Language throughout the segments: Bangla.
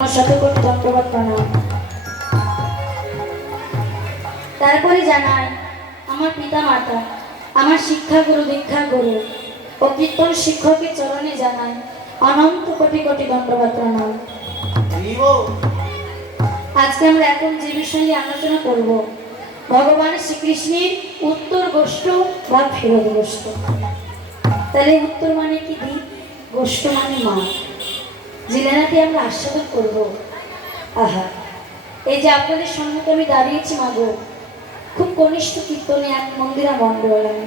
শতকোটি ধন্যবাদ প্রণাম। তারপরে জানাই আমার পিতা মাতা, আমার শিক্ষা গুরু দীক্ষা গুরু ও কীর্তন শিক্ষকের চরণে জানাই অনন্ত কোটি কোটি ধন্যবাদ প্রণাম। আজকে আমরা এখন যে বিষয় নিয়ে আলোচনা করব, ভগবান শ্রীকৃষ্ণের উত্তর গোষ্ঠ বা ফেরত গোষ্ঠ। তাহলে উত্তর মানে কি দিক, গোষ্ঠ মানে মা, জিলানাকে আমরা আস্বাদন করব। আহা, এই যে আপনাদের সম্মুখে আমি দাঁড়িয়েছি মাগো, খুব কনিষ্ঠ কীর্তনে এক মন্দিরা মণ্ডল আমি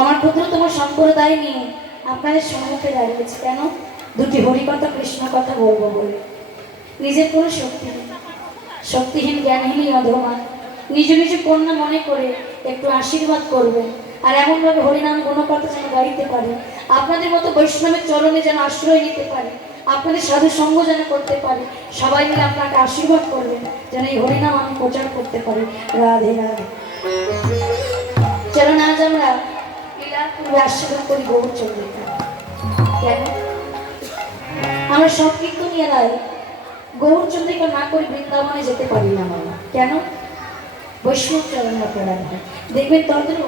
আমার ক্ষুদ্রতম সম্প্রদায় নিয়ে আপনাদের সম্মুখে দাঁড়িয়েছি। কেন? দুটি হরিকথা কৃষ্ণ কথা বলবো বলে। নিজের কোনো শক্তি নেই, শক্তিহীন জ্ঞানহীন অধমান, নিজ নিজ কন্যা মনে করে একটু আশীর্বাদ করবেন, আর এমনভাবে হরিনাম গুণকথা যেন গাইতে পারে, আপনাদের মতো বৈষ্ণবের চরণে যেন আশ্রয় নিতে পারে, আপনাদের সাধু সঙ্গ যেন করতে পারে, সবাই মিলে আপনাকে আশীর্বাদ করবেন যেন এই হরিনাম আমি প্রচার করতে পারি। রাধে রাধে। চলুন আজ আমরা লীলাপূর্বে আশীর্বাদ করি গৌরচন্দ্রিকা। কেন? আমরা সব কীর্তনীয়রাই গৌরচন্দ্রিকা না করে বৃন্দাবনে যেতে পারি না আমরা। কেন? বৈষ্ণব চরণ অপরাধ হয়। দেখবেন তদ্রু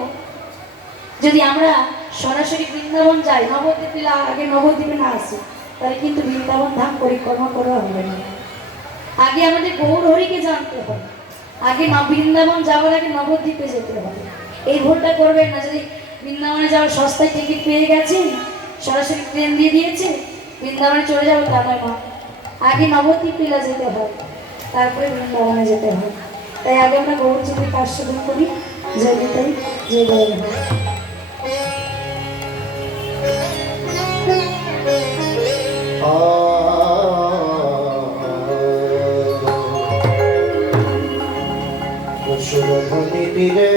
যদি আমরা সরাসরি বৃন্দাবন যাই, নবদ্বীপে আগে নবদ্বীপে না আসি, তাহলে কিন্তু বৃন্দাবন ধাম পরিক্রমা করা হবে না। আগে আমাদের গৌর হরিকে জানতে হবে, আগে বৃন্দাবন যাওয়ার আগে নবদ্বীপে যেতে হবে। এই ভুলটা করবেন না। যদি বৃন্দাবনে যাওয়ার সস্তায় টিকিট পেয়ে গেছেন, সরাসরি ট্রেন দিয়ে দিয়েছে, বৃন্দাবনে চলে যাবো তা নয় মা, আগে নবদ্বীপ লীলা যেতে হয়, তারপরে বৃন্দাবনে যেতে হয়। তাই আগে আমরা গৌরচন্দ্রিকা আস্বাদন করি। যে দিতাই যে গৌর তীরে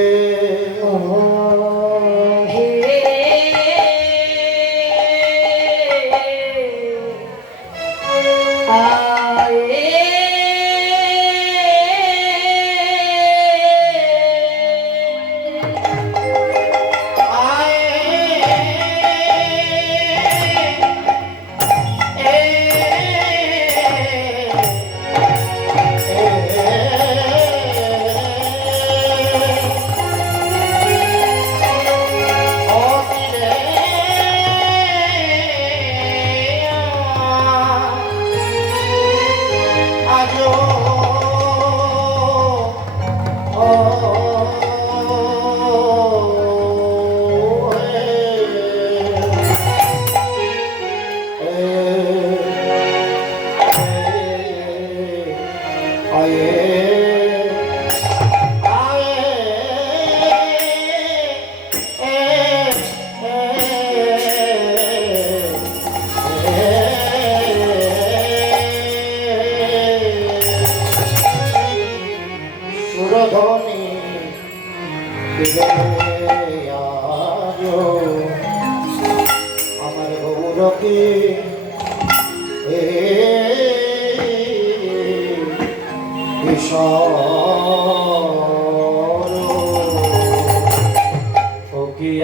আমার গৌরকে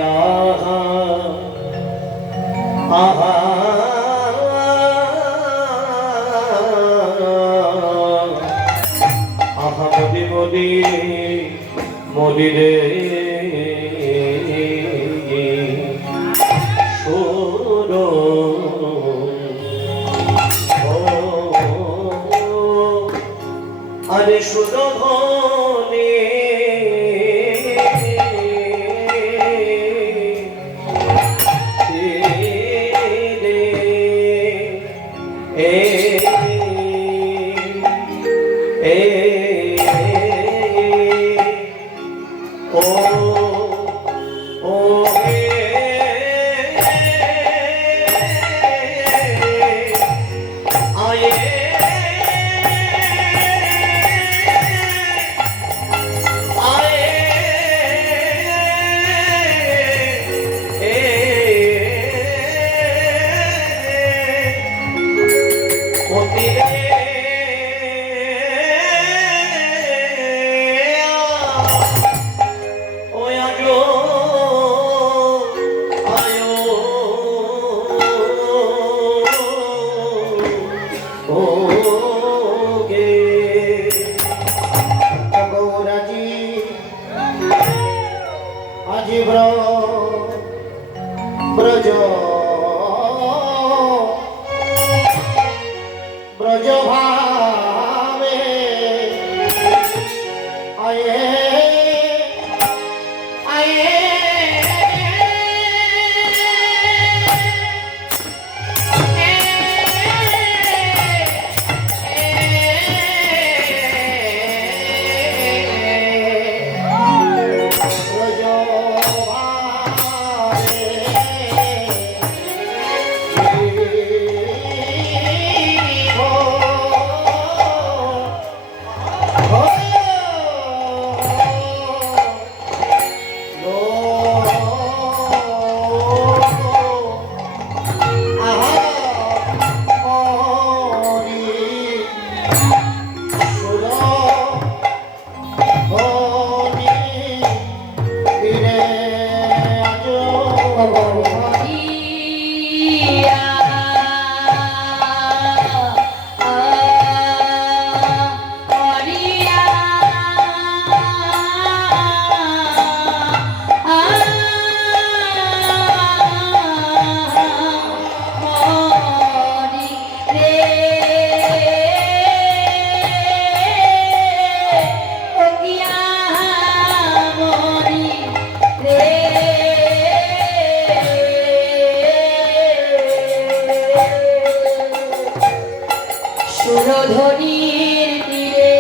আহা আহা মোদি মোদি মোদি রে আরে সুরধনে Oh ব্রজ ব্রজ ভাবে আয়ে আয়ে সুরধ্বনির তীরে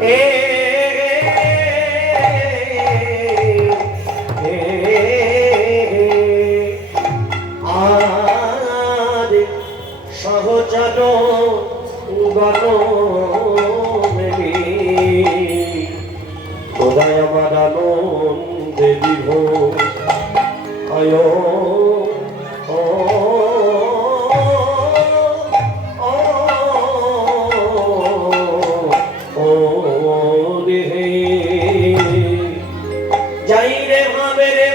এ আর সহচর গণ মেলি খোদায় আমার আনন্দে বিভোর আয় ও যাই রে ভাবে রে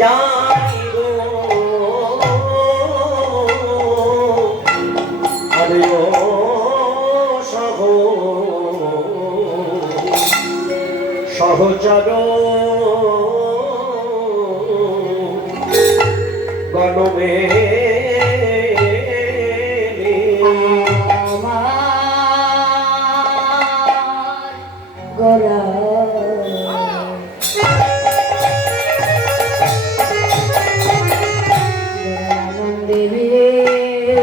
যাই গো আরে ও সহচর গণমে গোরা দেবী আমার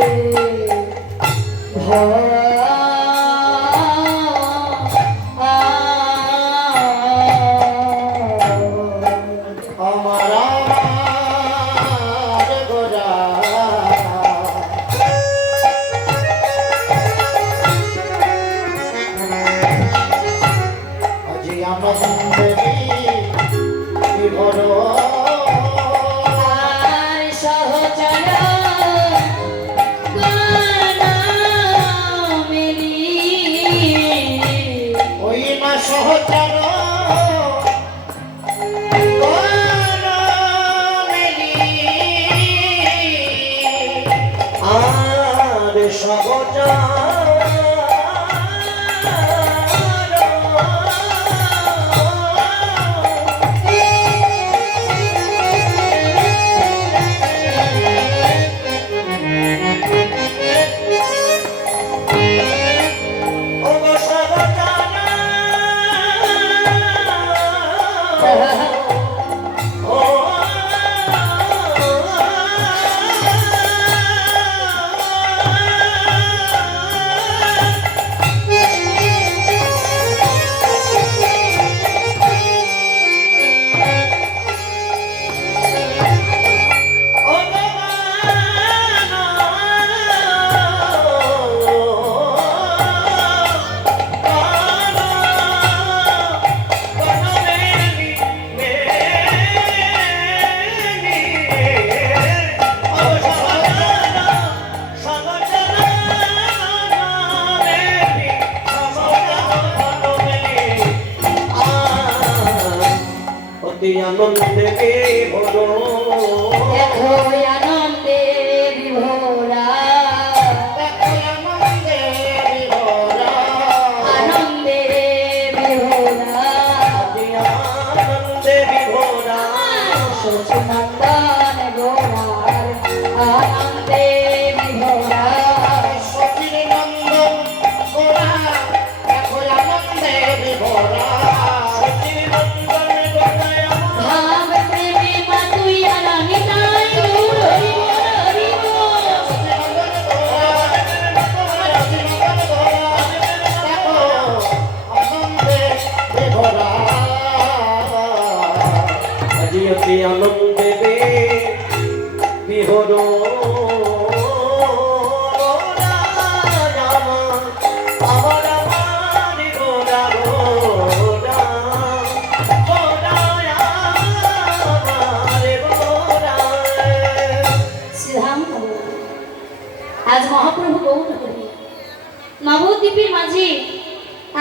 গোরা আজি আনন্দে বিভোর সহচর ওই না সহচর আর সহচর আনন্দে বিভোর দেখো আনন্দে বিভোরা আনন্দে বিভোর আনন্দে বিভোরা আনন্দে বিভোর শশীনন্দন গোরার আনন্দে বিভোরা সখীর নন্দন গোরা দেখো আনন্দে বিভোর সখীর নন্দন গোরা ভাব প্রেমী মাতুইয়া রানিতাই দূর হরিব অতি আনন্দে বিহর আজ মহাপ্রভু গৌর হরি নবদ্বীপের মাঝে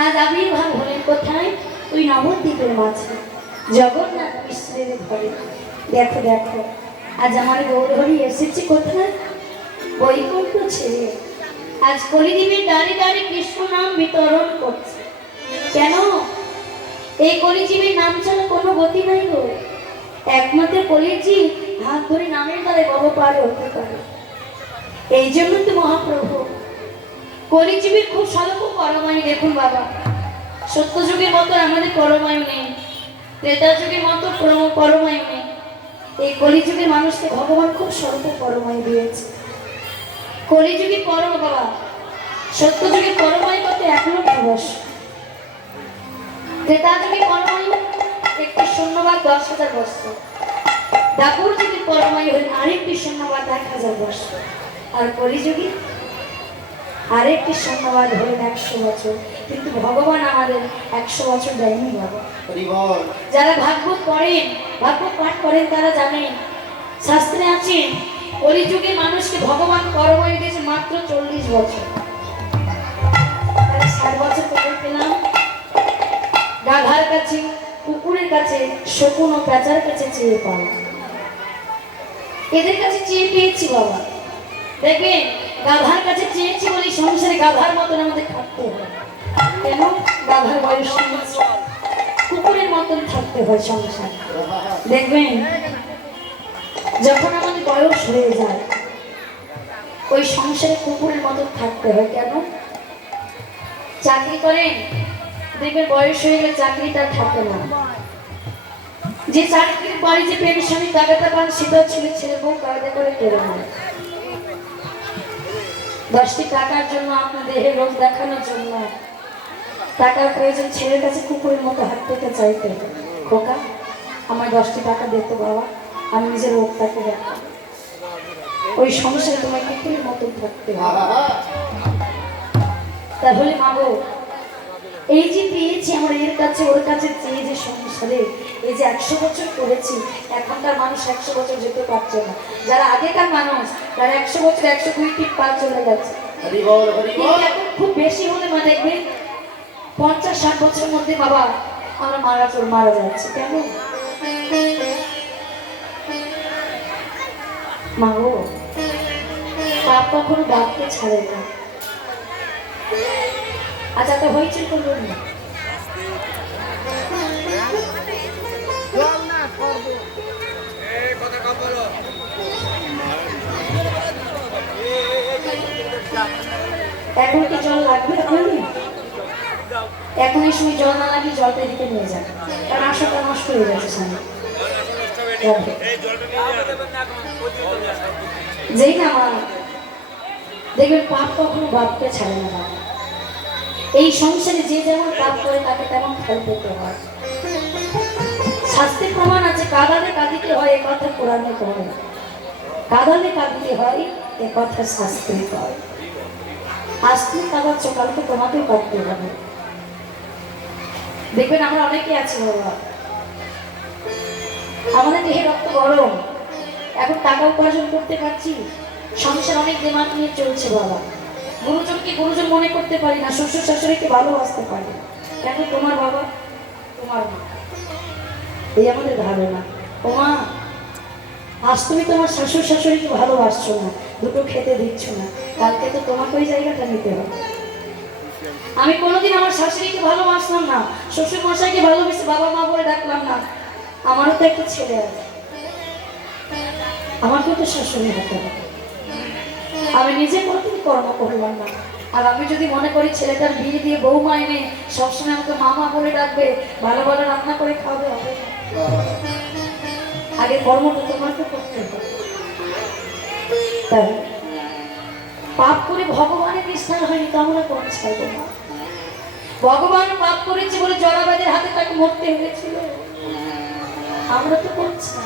আজ আবির্ভাব হলেন কোথায়? ওই নবদ্বীপের মাঝে জগন্নাথ মিশ্রের ঘরে। দেখো দেখো আজ আমার গৌর হরি এসেছে কোথায়? বৈকুণ্ঠ ছেড়ে আজ কলিদ্বীপের দাঁড়ে দাঁড়ে কৃষ্ণ নাম বিতরণ করছে। কেন? এই কলিজীবের নাম ছাড়া কোনো গতি নাই গো। একমাত্র কলিজীব হাত ধরে নামের দ্বারে বাব পার হতে পারে। এই জন্য তো মহাপ্রভু কলিজীবের খুব স্বল্প পরমায়ু। দেখুন বাবা, সত্য যুগের মতো আমাদের পরমায়ু নেই, ত্রেতা যুগের মতো পরমায়ু নেই। এই কলিযুগের মানুষকে ভগবান খুব স্বল্প পরমায়ু দিয়েছে। কলিযুগের পরম বাবা সত্য যুগে পরমায়ু কত 1,00,000 ত্রেতা যুগে পরমায়ু একটি শূন্যবাদ 10,000 বছর, দাপুর যুগে পরমায়ু হলেন আরেকটি শূন্যবাদ 1,000 বছর, আর কলিযুগে আরেকটি শূন্যবাদ হলেন 100 বছর। কিন্তু ভগবান আমাদের 100 বছর দেয়নি বাবা। যারা ভাগবত পড়েন, ভাগবত পাঠ করেন, তারা জানেন শাস্ত্রে আছে কলিযুগে মানুষকে ভগবান পরমায়ু দিয়েছে মাত্র 40 বছর। 60 বছর পরে পেলাম গাধার কাছে, কুকুরের কাছে, শকুন ও পেঁচার কাছে চেয়ে পাওয়া। এদের কাছে চেয়ে পেয়েছি বাবা। দেখবেন গাধার কাছে চেয়েছি বলে সংসারে গাধার মতন আমাদের থাকতে হয়। কেন? গাধার বয়স কুকুরের মতন থাকতে হয় সংসারে। দেখবেন যখন আমাদের বয়স হয়ে যায় ওই সংসারে কুকুরের মতন থাকতে হয়। কেন? চাকরি করেন, দেখবেন বয়স হয়ে গেলে চাকরিটা থাকে না। যে চাকরির পরে যে পেনশনের টাকাটা পান সেটা ছেলে বউ কায়দা করে কেড়ে নেয়। 10টি টাকার জন্য, আপনার দেহে রোগ দেখানোর জন্য টাকার প্রয়োজন, ছেলের কাছে কুকুরের মতো হাত পেতে চাইতে, খোকা আমার 10টি টাকা দিতে বাবা, আমি নিজের রোগটাকে দেখা। ওই সংসারে তোমার কুকুরের মতো থাকতে হবে। তাহলে মাগো এই যে পেয়েছি আমরা এর কাছে ওর কাছে চেয়ে যে সংসারে এই যে 100 বছর করেছি, এখনকার মানুষ 100 বছর যেতে পারছে না। যারা আগেকার মানুষ তারা 100 বছর 120 ফিট পার চলে গেছে। এখন খুব বেশি হলে মানে দেখবেন 50-60 বছরের মধ্যে বাবা আমরা মারা যাচ্ছে। কেন? মাগো পাপ কখনো বাপকে ছাড়ে না। আচ্ছা তো হয়েছিল করবেন না, এখন কি জল লাগবে? এখন এই সময় জল না লাগলে জলটা দিকে নিয়ে যান, কারণ আশাটা নষ্ট হয়ে যাচ্ছে সামনে। যেই না আমার দেখবেন পাপ কখনো বাপকে ছাড়ে না বাবা। এই সংসারে যে যেমন পাপ করে তাকে তেমন ফল পেতে হয়। শাস্ত্রে প্রমাণ আছে কাঁদালে কাঁদিতে হয়, এ কথা কোরআনে কয়। কাঁদালে কাঁদিতে হয়, এ কথা শাস্ত্রে কয়। আজকে কাঁদাচ্ছ, কালকে তোমাকেও কাঁদতে হবে। দেখবেন আমরা অনেকে আছি বাবা, আমাদের দেহে রক্ত গরম, এখন টাকা উপার্জন করতে পারছি, সংসার অনেক দেমাগ নিয়ে চলছে বাবা। গুরুজনকে গুরুজন মনে করতে পারি না, শ্বশুর শাশুড়িকে ভালোবাসতে পারি। কেন? তোমার বাবা তোমার মা, এই আমাদের ধারণা। ও মা, আজ তুমি তোমার শ্বশুর শাশুড়িকে ভালোবাসছো না, দুটো খেতে দিচ্ছ না, কালকে তো তোমাকে ওই জায়গাটা নিতে হবে। আমি কোনোদিন আমার শাশুড়িকে ভালোবাসলাম না, শ্বশুর মশাইকে ভালোবেসে বাবা মা বলে ডাকলাম না, আমারও তো একটা ছেলে আছে, আমাকেও তো শাশুড়ি হতে হবে। আমি নিজে কোনোদিন কর্ম করলাম না। আর আমি যদি মনে করি ছেলেটার বিয়ে দিয়ে বৌমা এনে সবসময় আমাকে মামা বলে ডাকবে, ভালো ভালো রান্না করে খাওয়াবে, হবে? আগে কর্মটা তোমাকে করতে হবে। তাই পাপ করে ভগবানের নিস্তার হয়নি তো আমরা কোন ছাড়বো না। ভগবান পাপ করেছে বলে জড়াবাদের হাতে তাকে মরতে হয়েছিল, আমরা তো করছি না।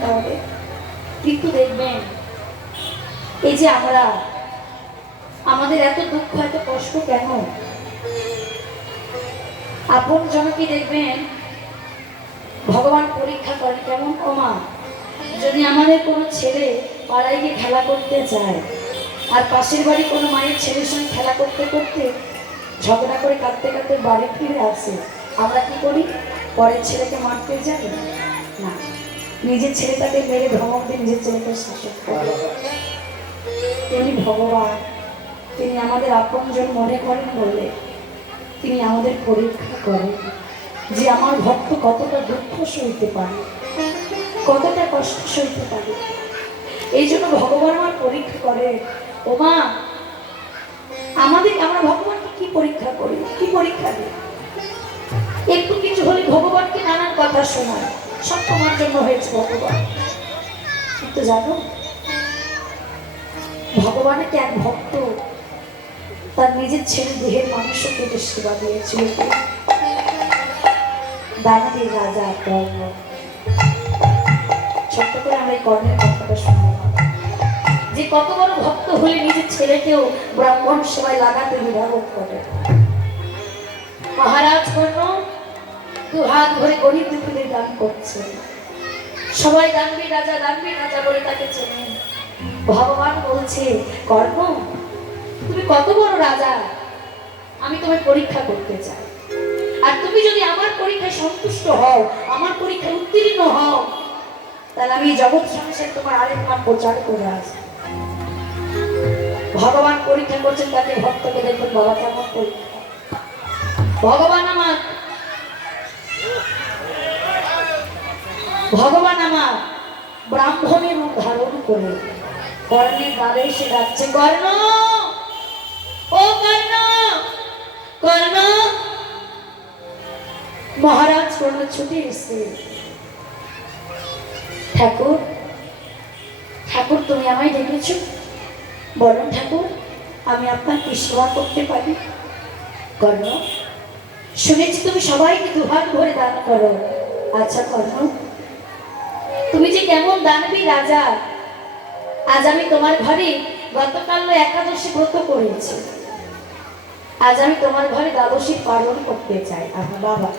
তাহলে কিন্তু দেখবেন এই যে আমাদের এত দুঃখ এত কষ্ট কেন? আপন জনকে দেখবেন ভগবান পরীক্ষা করেন। কেমন? ও মা, যদি আমাদের কোনো ছেলে পাড়ায় গিয়ে খেলা করতে যায় আর পাশের বাড়ি কোনো মায়ের ছেলের সঙ্গে খেলা করতে করতে ঝগড়া করে কাঁদতে কাঁদতে বাড়ি ফিরে আসে, আমরা কি করি? পরের ছেলেকে মারতে যাই না, নিজের ছেলেটাকে মেরে ধমক দিয়ে নিজের ছেলেকে শাসক করে। তিনি ভগবান, তিনি আমাদের আপনজন মনে করেন বলে তিনি আমাদের পরীক্ষা করেন যে আমার ভক্ত কতটা দুঃখ সইতে পারে, কতটা কষ্ট সইতে পারে। এই জন্য ভগবান আমার পরীক্ষা করে। ও মা, আমরা ভগবানকে কি পরীক্ষা করি, কি পরীক্ষা দিই? একটু কিছু হলে ভগবানকে নানান কথা শোনায়, সব তোমার জন্য হয়েছে ভগবান। কিন্তু জানো ভগবানকে এক ভক্ত তার নিজের ছেলে দেহের মাংস কেটে সেবা দিয়েছিল দানবীর রাজা কর্ণ। ছোট্ট করে আমরা এই কর্ণের কথাটা শুনলাম যে কত বড় ভক্ত হলে নিজের ছেলেকেও ব্রাহ্মণ সেবায় লাগাতে বিভাবক করে। মহারাজ কর্ণ দু হাত ধরে গরিব দুঃখীদের দান করছে। সবাই দানবীর রাজা বলে তাকে চেনেন। ভগবান বলছে, কর্ণ তুমি কত বড় রাজা, আমি তোমার পরীক্ষা করতে চাই। আর তুমি যদি আমার পরীক্ষায় সন্তুষ্ট হও, আমার পরীক্ষায় উত্তীর্ণ হও, তাহলে আমি জগৎ সংসারে তোমার আরেক নাম প্রচার করে আসবো। ভগবান পরীক্ষা করছেন তাকে ভক্তকে। দেখুন বাবা কেমন পরীক্ষা। ভগবান আমার ব্রাহ্মণের রূপ ধারণ করে কর্ণের দ্বারে এসে যাচ্ছে, কর্ণ ও কর্ণ কর্ণ। মহারাজ কর্ণ ছুটে এসে, ঠাকুর ঠাকুর তুমি আমায় ডেকেছ, বলুন ঠাকুর আমি আপনার কি সেবা করতে পারি? কর্ণ শুনেছি তুমি সবাইকে দুহাত ভরে দান করো। আচ্ছা কর্ণ, তুমি যে কেমন দানবী রাজা, আজ আমি তোমার ঘরে গতকাল একাদশী ব্রত করেছি, আজ আমি তোমার ঘরে দ্বাদশী পালন করতে চাই। আমার বাবা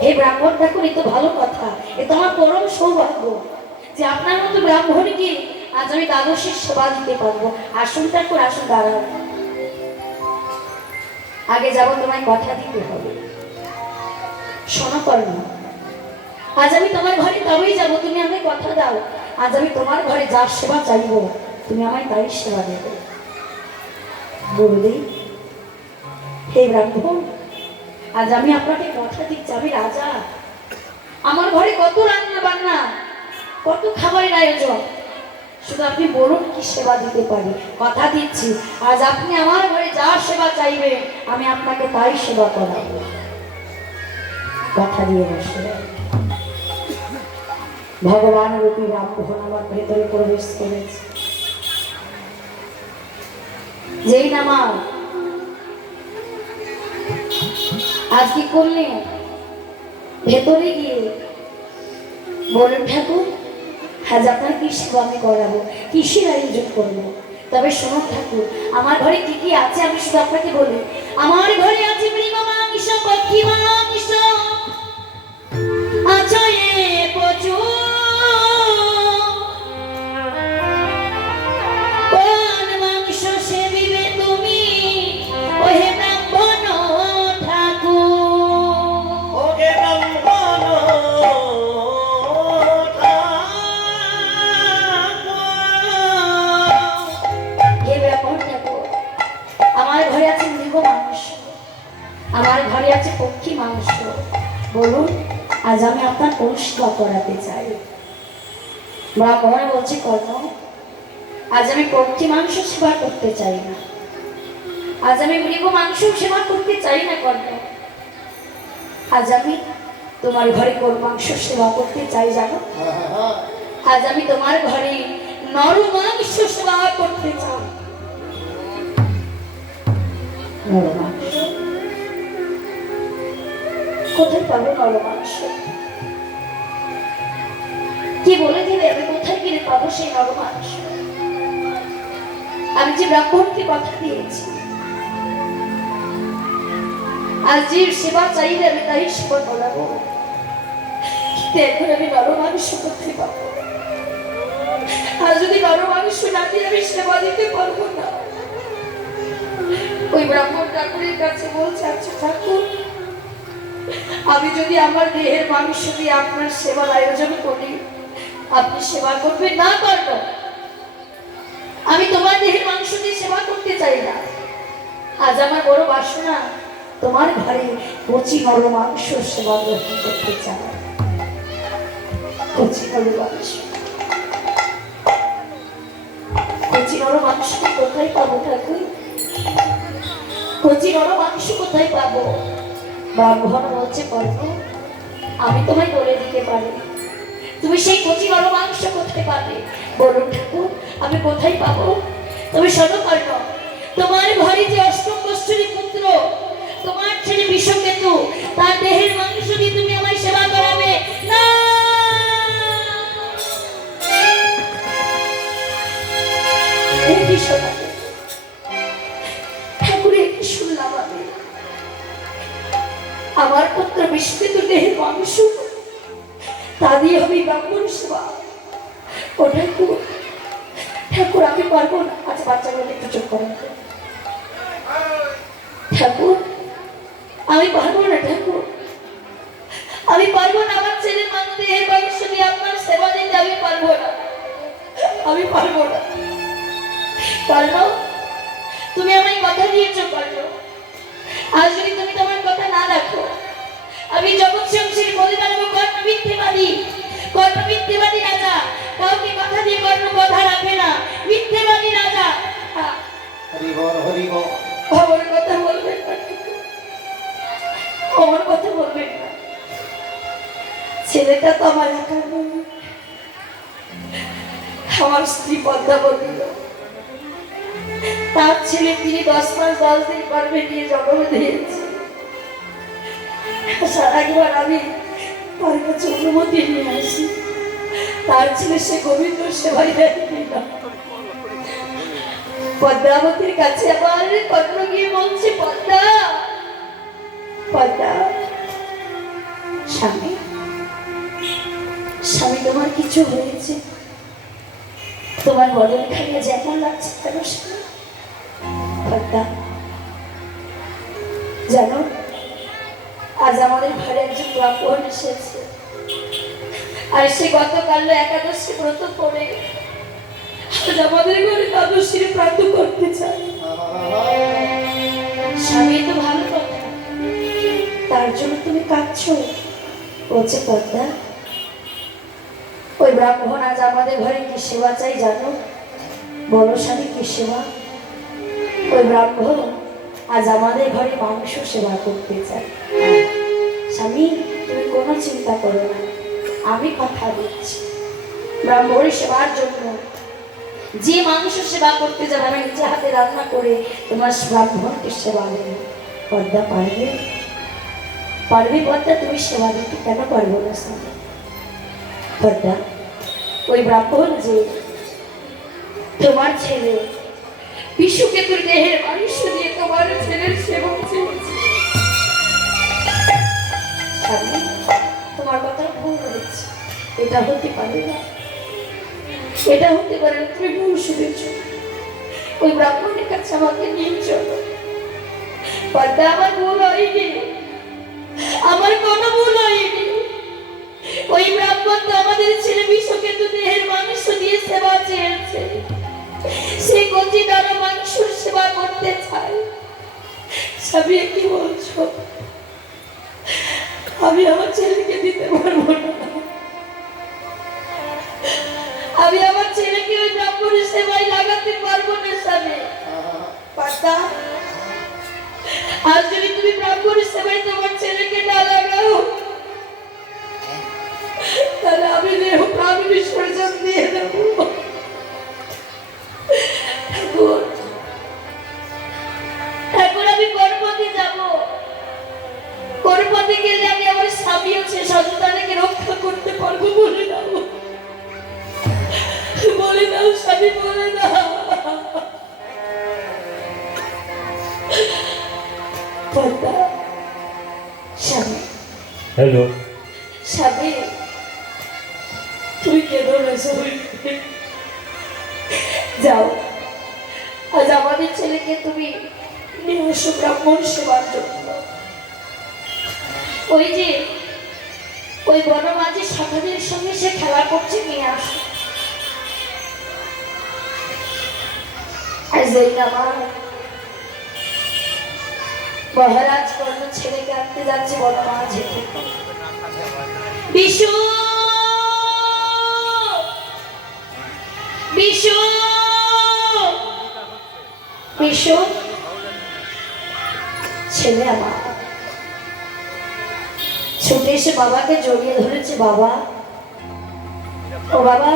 হে ব্রাহ্মণ ঠাকুর, এ তো ভালো কথা, এ তো আমার পরম সৌভাগ্য যে আপনার মতো ব্রাহ্মণকে আজ আমি দ্বাদশীর সেবা দিতে পারবো। আসুন ঠাকুর আসুন, দাঁড়াও। আগে যাবো, তোমায় কথা দিতে হবে। শোনো কর্ণ, আজ আমি তোমার ঘরে তবেই যাবো, তুমি আমায় কথা দাও। আজ আমি তোমার ঘরে যার সেবা চাইবো তুমি আমায় তাই সেবা দেবে। গুরুদেব হে ব্রাহ্মণ, আজ আমি আপনাকে কথা দিচ্ছি, আমি রাজা। আমার ঘরে কত রান্না বান্না, কত খাবারের আয়োজন, শুধু আপনি বলুন কি সেবা দিতে পারি। কথা দিচ্ছি আজ আপনি আমার ঘরে যা সেবা চাইবে আমি আপনাকে তাই সেবা করাবো। কথা দিয়ে বসে ভগবান রূপী রামমোহন আমার ভেতরে প্রবেশ করেছে। যেই নামা আজ কি করলেন, ভেতরে গিয়ে বলুন ঠাকুর আজ আপনার কি সেবা আমি করাবো, কিসের আয়োজন করবো। তবে শোনো ঠাকুর, আমার ঘরে কি কি আছে আমি শুধু আপনাকে বলি। আমার ঘরে আছে মৃগ মাংস, পক্ষী মাংস, আছে প্রচুর। কোন মাংস সেবিবে তুমি ওহে ব্রাহ্মণ ঠাকুর? ওগে ব্রাহ্মণ হে ব্রাহ্মণ ঠাকুর, আমার ঘরে আছে মৃগ মাংস, আমার ঘরে আছে পক্ষী মাংস। বলুন আজ আমি আপনার কোন সেবা করাতে চাই। ব্রাহ্মণ বলছে, কর্ণ আজ আমি পক্ষী মাংস সেবা করতে চাই না, আজ আমি মৃগ মাংস সেবা করতে চাই না কর্ণ। আজ আমি তোমার ঘরে কোন মাংস সেবা করতে চাই জানো? আজ আমি তোমার ঘরে নর মাংস সেবা করতে চাই। নর মাংস কোথায় পাবো? নর মাংস কি বলে দিলে আমি কোথায় গেলে পাবো সেই নর মাংস? আমি যে ব্রাহ্মণকে কথা দিয়েছি আজ যে সেবা চাইলে আমি তাই সেবা করাবো, এখন আমি নর মাংস কোথায় পাবো? আর যদি নর মাংস না দিয়ে আমি সেবা দিতে পারবো না। ওই ব্রাহ্মণ ঠাকুরের কাছে বলছে, আচ্ছা ঠাকুর আমি যদি আমার দেহের মাংস দিয়ে আপনার সেবার আয়োজন করি আপনি সেবা করবেন না? কর্ণ আমি তোমার দেহের মাংস দিয়ে সেবা করতে চাই না। আজ আমার বড় বাসনা তোমার ঘরে কচি নর মাংস সেবা গ্রহণ করতে চাই। কচি নর মাংস, কচি নর মাংস কোথায় পাবো ঠাকুর? কচি নর মাংস কোথায় পাবো? ব্রাহ্মণ বলছে, কর্ণ আমি তোমায় বলে দিতে পারি, তুমি সেই কচি নর মাংস কোথায় পাবে? বলুন ঠাকুর আমি কোথায় পাবো? তুমি শোনো কর্ণ, তোমার ঘরে যে অষ্টম গোষ্ঠীর পুত্র তোমার ছেলে বিষকেতু, তার দেহের মাংস দিয়ে তুমি আমায় সেবা করাবে না। ঠাকুরের কি শুনলাম আমি? আমার পুত্র বিষকেতুর দেহের মাংস তা দিয়ে হবে ব্রাহ্মণ সেবা। ও ঠাকুর, ঠাকুর আমি পারবো না। আচ্ছা বাচ্চাগুলো একটু চুপ করো। ঠাকুর আমি পারবো না, ঠাকুর আমি পারবো না। আমার ছেলের মাংস দেহের মাংস দিয়ে আপনার সেবা দিতে আমি পারবো না, আমি পারবো না। কারণ তুমি আমায় কথা দিয়েছো, কারণ আজ যদি তুমি তোমার কথা না রাখো, আমি জগৎ সংসারে বলে বেড়াবো কর্ণ মিথ্যেবাদী, কর্ণ মিথ্যেবাদী রাজা। কাউকে কথা দিয়ে কর্ণ কথা রাখে না, মিথ্যেবাদী রাজা। হরি বল হরি বল। আমার কথা বলবেন না, আমার কথা বলবেন না। ছেলেটা তো আমার একার নয়, আমার স্ত্রী পদ্মাবতী। তার ছেলে তিনি 10 মাস 10 দিন গর্ভে নিয়ে জন্ম দিয়েছে। একবার আমি তার কাছে অনুমতি নিয়ে আসি, তার ছেলে সে গোবিন্দ সেবাই দেয়নি না। পদ্মাবতীর কাছে আবার কর্ণ গিয়ে বলছে, পদ্মা পদ্মা, স্বামী স্বামী তোমার কিছু হয়েছে? তোমার বদন খাইয়ে যেমন লাগছে কেন স্বামী? পদ্মা জানো, আজ আমাদের ঘরে একজন ব্রাহ্মণ এসেছে, আর সে গতকাল একাদশী ব্রত করে আজ আমাদের ঘরে দ্বাদশীর ব্রত করতে চায়। স্বামী তো ভালো কথা, তার জন্য তুমি কাঁদছো? বলছে পদ্মা, ওই ব্রাহ্মণ আজ আমাদের ঘরে কি সেবা চাই জানো? বলো স্বামী কি সেবা? ওই ব্রাহ্মণ আজ আমাদের ঘরে মাংস সেবা করতে চায়। স্বামী তুমি কোনো চিন্তা করো না, আমি কথা দিচ্ছি ব্রাহ্মণের সেবার জন্য যে মাংস সেবা করতে যাবে আমি নিজে হাতে রান্না করে তোমার ব্রাহ্মণকে সেবা দেব। পদ্মা পারবে? পারবে পদ্মা তুমি সেবা দিতে? কেন পারবো না স্বামী? পদ্মা ওই ব্রাহ্মণ যে তোমার ছেলে বিষকেতুর দেহের মাংস দিয়ে তোমার ছেলের সেবা চেয়েছে, স্বামী তোমার কথা ভুল হয়েছে, এটা হতে পারে না, এটা হতে পারে না, তুমি ভুল শুনেছ। ওই ব্রাহ্মণের কাছে আমাকে নিয়ে চলো। পদ্মা আমার ভুল হয়নি, আমার কোনো ভুল হয়নি। ওই ব্রাহ্মণ তো আমাদের ছেলে বিষকেতু দেহের মাংস দিয়ে সেবা চেয়েছে, সে কচি দানা মাংসের সেবা করতে চায়। স্বামী কি বলছো? আমি আমার ছেলেকে দিতে পারবো না, আমি আমার ছেলেকে ওই ব্রাহ্মণের সেবায় লাগাতে পারবো না স্বামী। পদ্মা আজ যদি তুমি ব্রাহ্মণের সেবায় তোমার ছেলেকে না লাগাও, তাহলে আমি দেহ প্রাণ বিসর্জন দিয়ে দেব। ঠাকুর ঠাকুর আমি করপথে যাব, করপথে গেলে আমি আমার স্বামী ও সন্তানকে রক্ষা করতে পারবো। বলে দাও, বলে দাও স্বামী, বলে দাও। পদ্মা স্বামী, হ্যালো স্বামী তুমি কেন যাও, আজ আমাদের ছেলেকে তুমি নিয়ে আসো ব্রাহ্মণ সেবার জন্য। ওই যে ওই বনমাঝি শাখাদের সঙ্গে সে খেলা করছে, নিয়ে আসো। আজ এই আমার মহারাজ কর্ণ ছেলেকে আনতে যাচ্ছে বনমাঝি থেকে। বিশু বিশু বিশু, ছেলে আমার ছুটে এসে বাবাকে জড়িয়ে ধরেছে। বাবা, ও বাবা,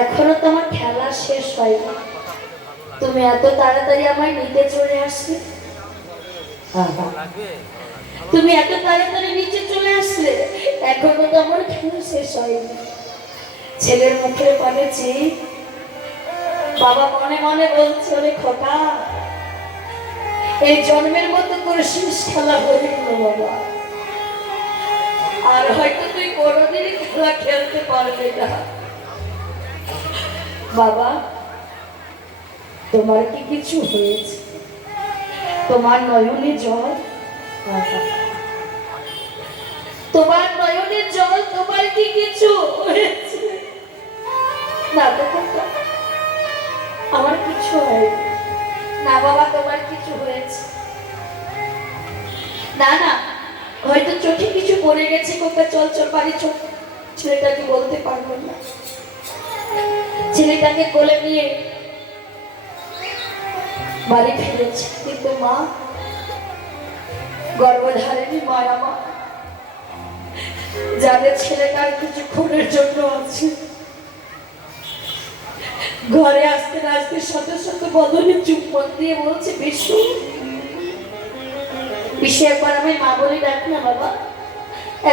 এখনো তো আমার খেলা শেষ হয়নি, তুমি তুমি এত তাড়াতাড়ি আমায় নিতে চলে আসলে, তুমি এত তাড়াতাড়ি নিচে চলে আসলে, এখনো তো আমার খেলা শেষ হয়নি। ছেলের মুখের পানে চেয়ে বাবা মনে মনে বলছে, ওরে খোকা, এই জন্মের মতো তোর শেষ খেলা হয়ে গেল বাবা, আর হয়তো তুই কোনোদিনই খেলা খেলতে পারবে না। বাবা, তোমার কি কিছু হয়েছে? তোমার নয়নে জল, তোমার নয়নে জল, তোমার কি কিছু হয়েছে? না তো খোকা, আমার কিছু হয়নি। না বাবা, তোমার কিছু হয়েছে? না না, হয়তো চোখে কিছু পড়ে গেছে। কোথা, চল চল বাড়ি চল। ছেলেটাকে বলতে পারবো না। ছেলেটাকে কোলে নিয়ে বাড়ি ফিরেছে, কিন্তু মা, গর্ভধারিণী মা আমার, যাদের ছেলেটার কিছুক্ষণের জন্য আছে, ঘরে আসতে না আসতে সাথে সাথে বদলে চুম্বন দিয়ে বলছে, বিশু বিশু, একবার আমি মা বলে ডাক না বাবা,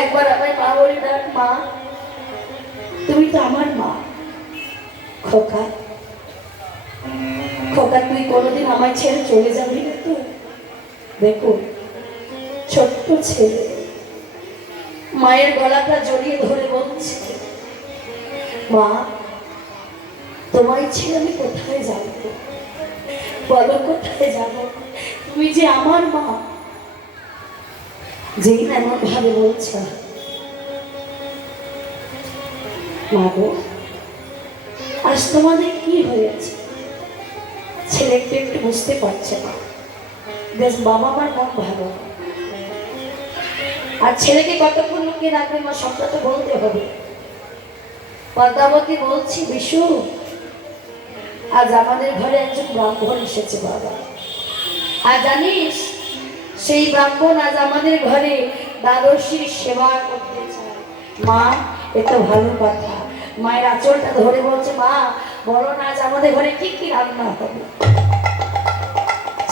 একবার আমায় মা বলে ডাক। মা, তুমি তো আমার মা। খোকা, খোকা, তুই কোনোদিন আমায় ছেড়ে চলে যাবি না তো? দেখো, ছোট্ট ছেলে মায়ের গলাটা জড়িয়ে ধরে বলছে, মা, তোমায় ছেড়ে আমি কোথায় যাব? বলো, কোথায় যাব? তুমি যে আমার মা। যেই এমন ভাবে বলছে, মা গো, আজ তোমাদের কি হয়েছে? ছেলে একটু একটু বুঝতে পারছে না। বেশ, বাবা আমার মন ভালো। আর ছেলেকে কতক্ষণ লুকিয়ে রাখবে মা, সবটা তো বলতে হবে। পদ্মাবতী বলছি, বিশু, আজ আমাদের ঘরে একজন ব্রাহ্মণ এসেছে বাবা। আর জানিস, সেই ব্রাহ্মণ আজ আমাদের ঘরে দ্বাদশীর সেবা করতে চায়। মা, এ তো ভালো কথা। মায়ের আঁচলটা ধরে বলছে, মা, বলো না আজ আমাদের ঘরে কি কি রান্না হবে।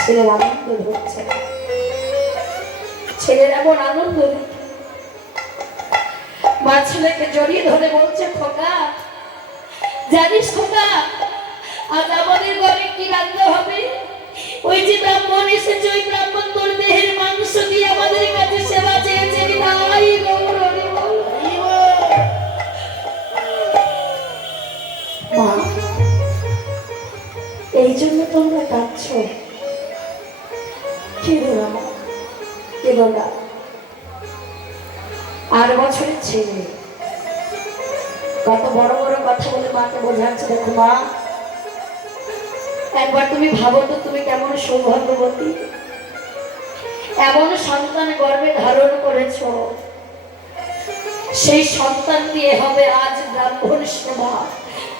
ছেলের আনন্দ ধরছে, ছেলের এমন আনন্দ। মা ছেলেকে জড়িয়ে ধরে বলছে, খোকা, জানিস খোকা, আজ আমাদের ঘরে কি রান্না হবে? ওই যে ব্রাহ্মণ এসেছে, ওই ব্রাহ্মণ তোর দেহের মাংস দিয়ে আমাদের কাছে সেবা চেয়েছে। তাই মা, এই জন্য তোমরা কাঁদছ? কেঁদো না মা, কেঁদো না। 8 বছরের ছেলে কত বড় বড় কথা বলে মাকে বোঝাচ্ছে। দেখো মা, একবার তুমি ভাবো তো, তুমি কেমন সৌভাগ্যবতী, এমন সন্তান গর্ভে ধারণ করেছ। সেই সন্তান দিয়ে হবে আজ ব্রাহ্মণ সেবা।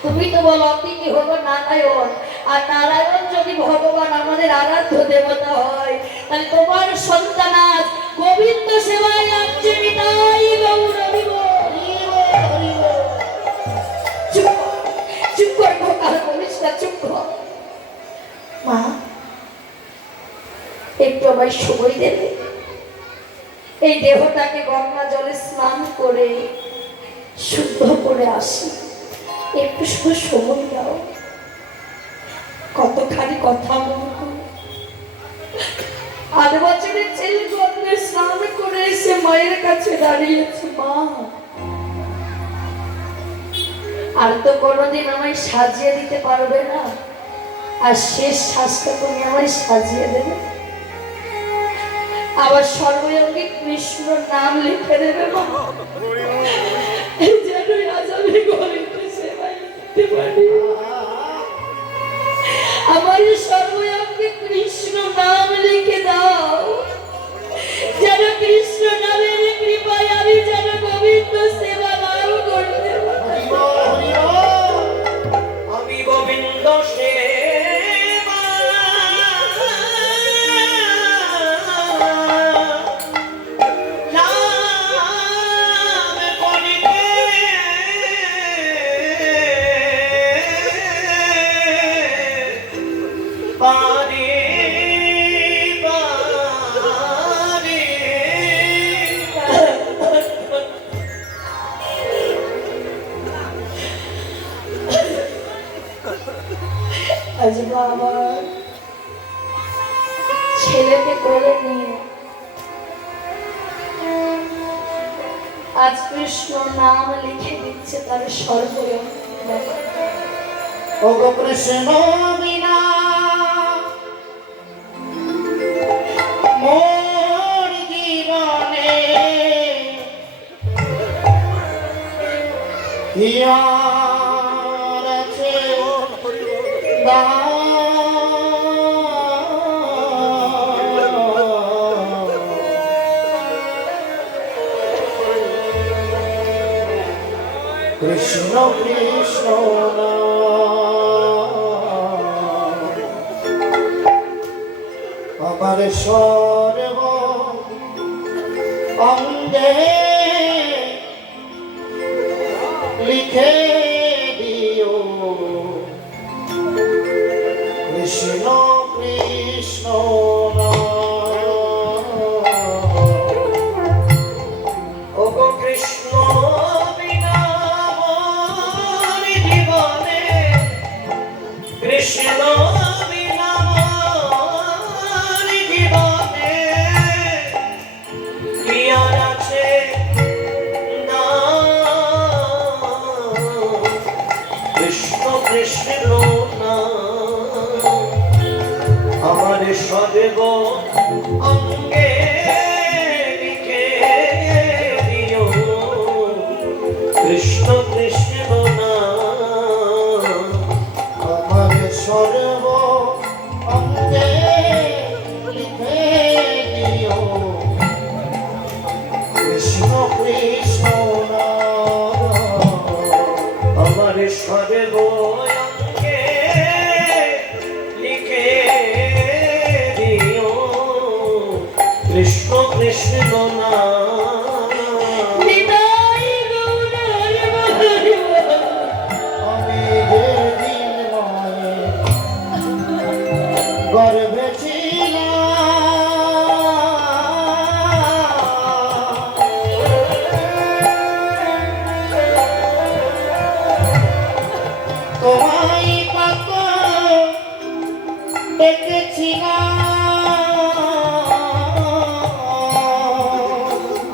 তুমি তো বলো অতিথি হলো নারায়ণ, আর নারায়ণ যদি ভগবান আমাদের আরাধ্য দেবতা হয়, তাহলে তোমার সন্তান আজ গোবিন্দ সেবায় আসছে। তাই গৌর হরিব। চুপ কর খোকা, বলিস না, চুপ কর। মা, একটু আমায় সময় দেবে? এই দেহটাকে গঙ্গা জলে স্নান করে শুদ্ধ করে আসি, একটু শুধু সময় দাও। কতখানি কথা বলবো। 8 বছরের ছেলে গঙ্গায় স্নান করে এসে মায়ের কাছে দাঁড়িয়েছে। মা, আর তো কোনোদিন আমায় সাজিয়ে দিতে পারবে না, আর শেষ শ্বাসটা তুমি আমায় সাজিয়ে দেবে, আবার সর্বঙ্গে কৃষ্ণ নাম লিখে দেবে। মা, যেন আজ আমি গরিবের সেবায় দিতে পারি। আমার সর্বঙ্গে কৃষ্ণ নাম লিখে দাও, যেন কৃষ্ণ নামের কৃপায় আমি যেন গোবিন্দ সেবা নাম করতে পারি। আমি গোবিন্দ সেবা নাম করিতে পারি পারি আজ বাবা ছেলেকে কোলে নিয়ে আজ কৃষ্ণ নাম লিখে দিচ্ছে তার সর্বরে। ওগো কৃষ্ণ বিনা মোর জীবনে হিয়ার আছে কৃষ্ণ কৃষ্ণ আমার সর্ব অঙ্গে লিখে দিও কৃষ্ণ কৃষ্ণ ওগো কৃষ্ণ বিনা মোর জীবনে কৃষ্ণ বিনা মোর জীবনে কি আর আছে না কৃষ্ণ কৃষ্ণ না আমার সর্ব অঙ্গে লিখে দিও কৃষ্ণ কৃষ্ণ না আমার সর্ব অঙ্গে লিখে দিও কৃষ্ণ কৃষ্ণ না আমার সর্ব অঙ্গে লিখে দিও কৃষ্ণ কৃষ্ণ না আমি যেদিন মায়ের গর্ভে তোমায় কত দেখেছিলাম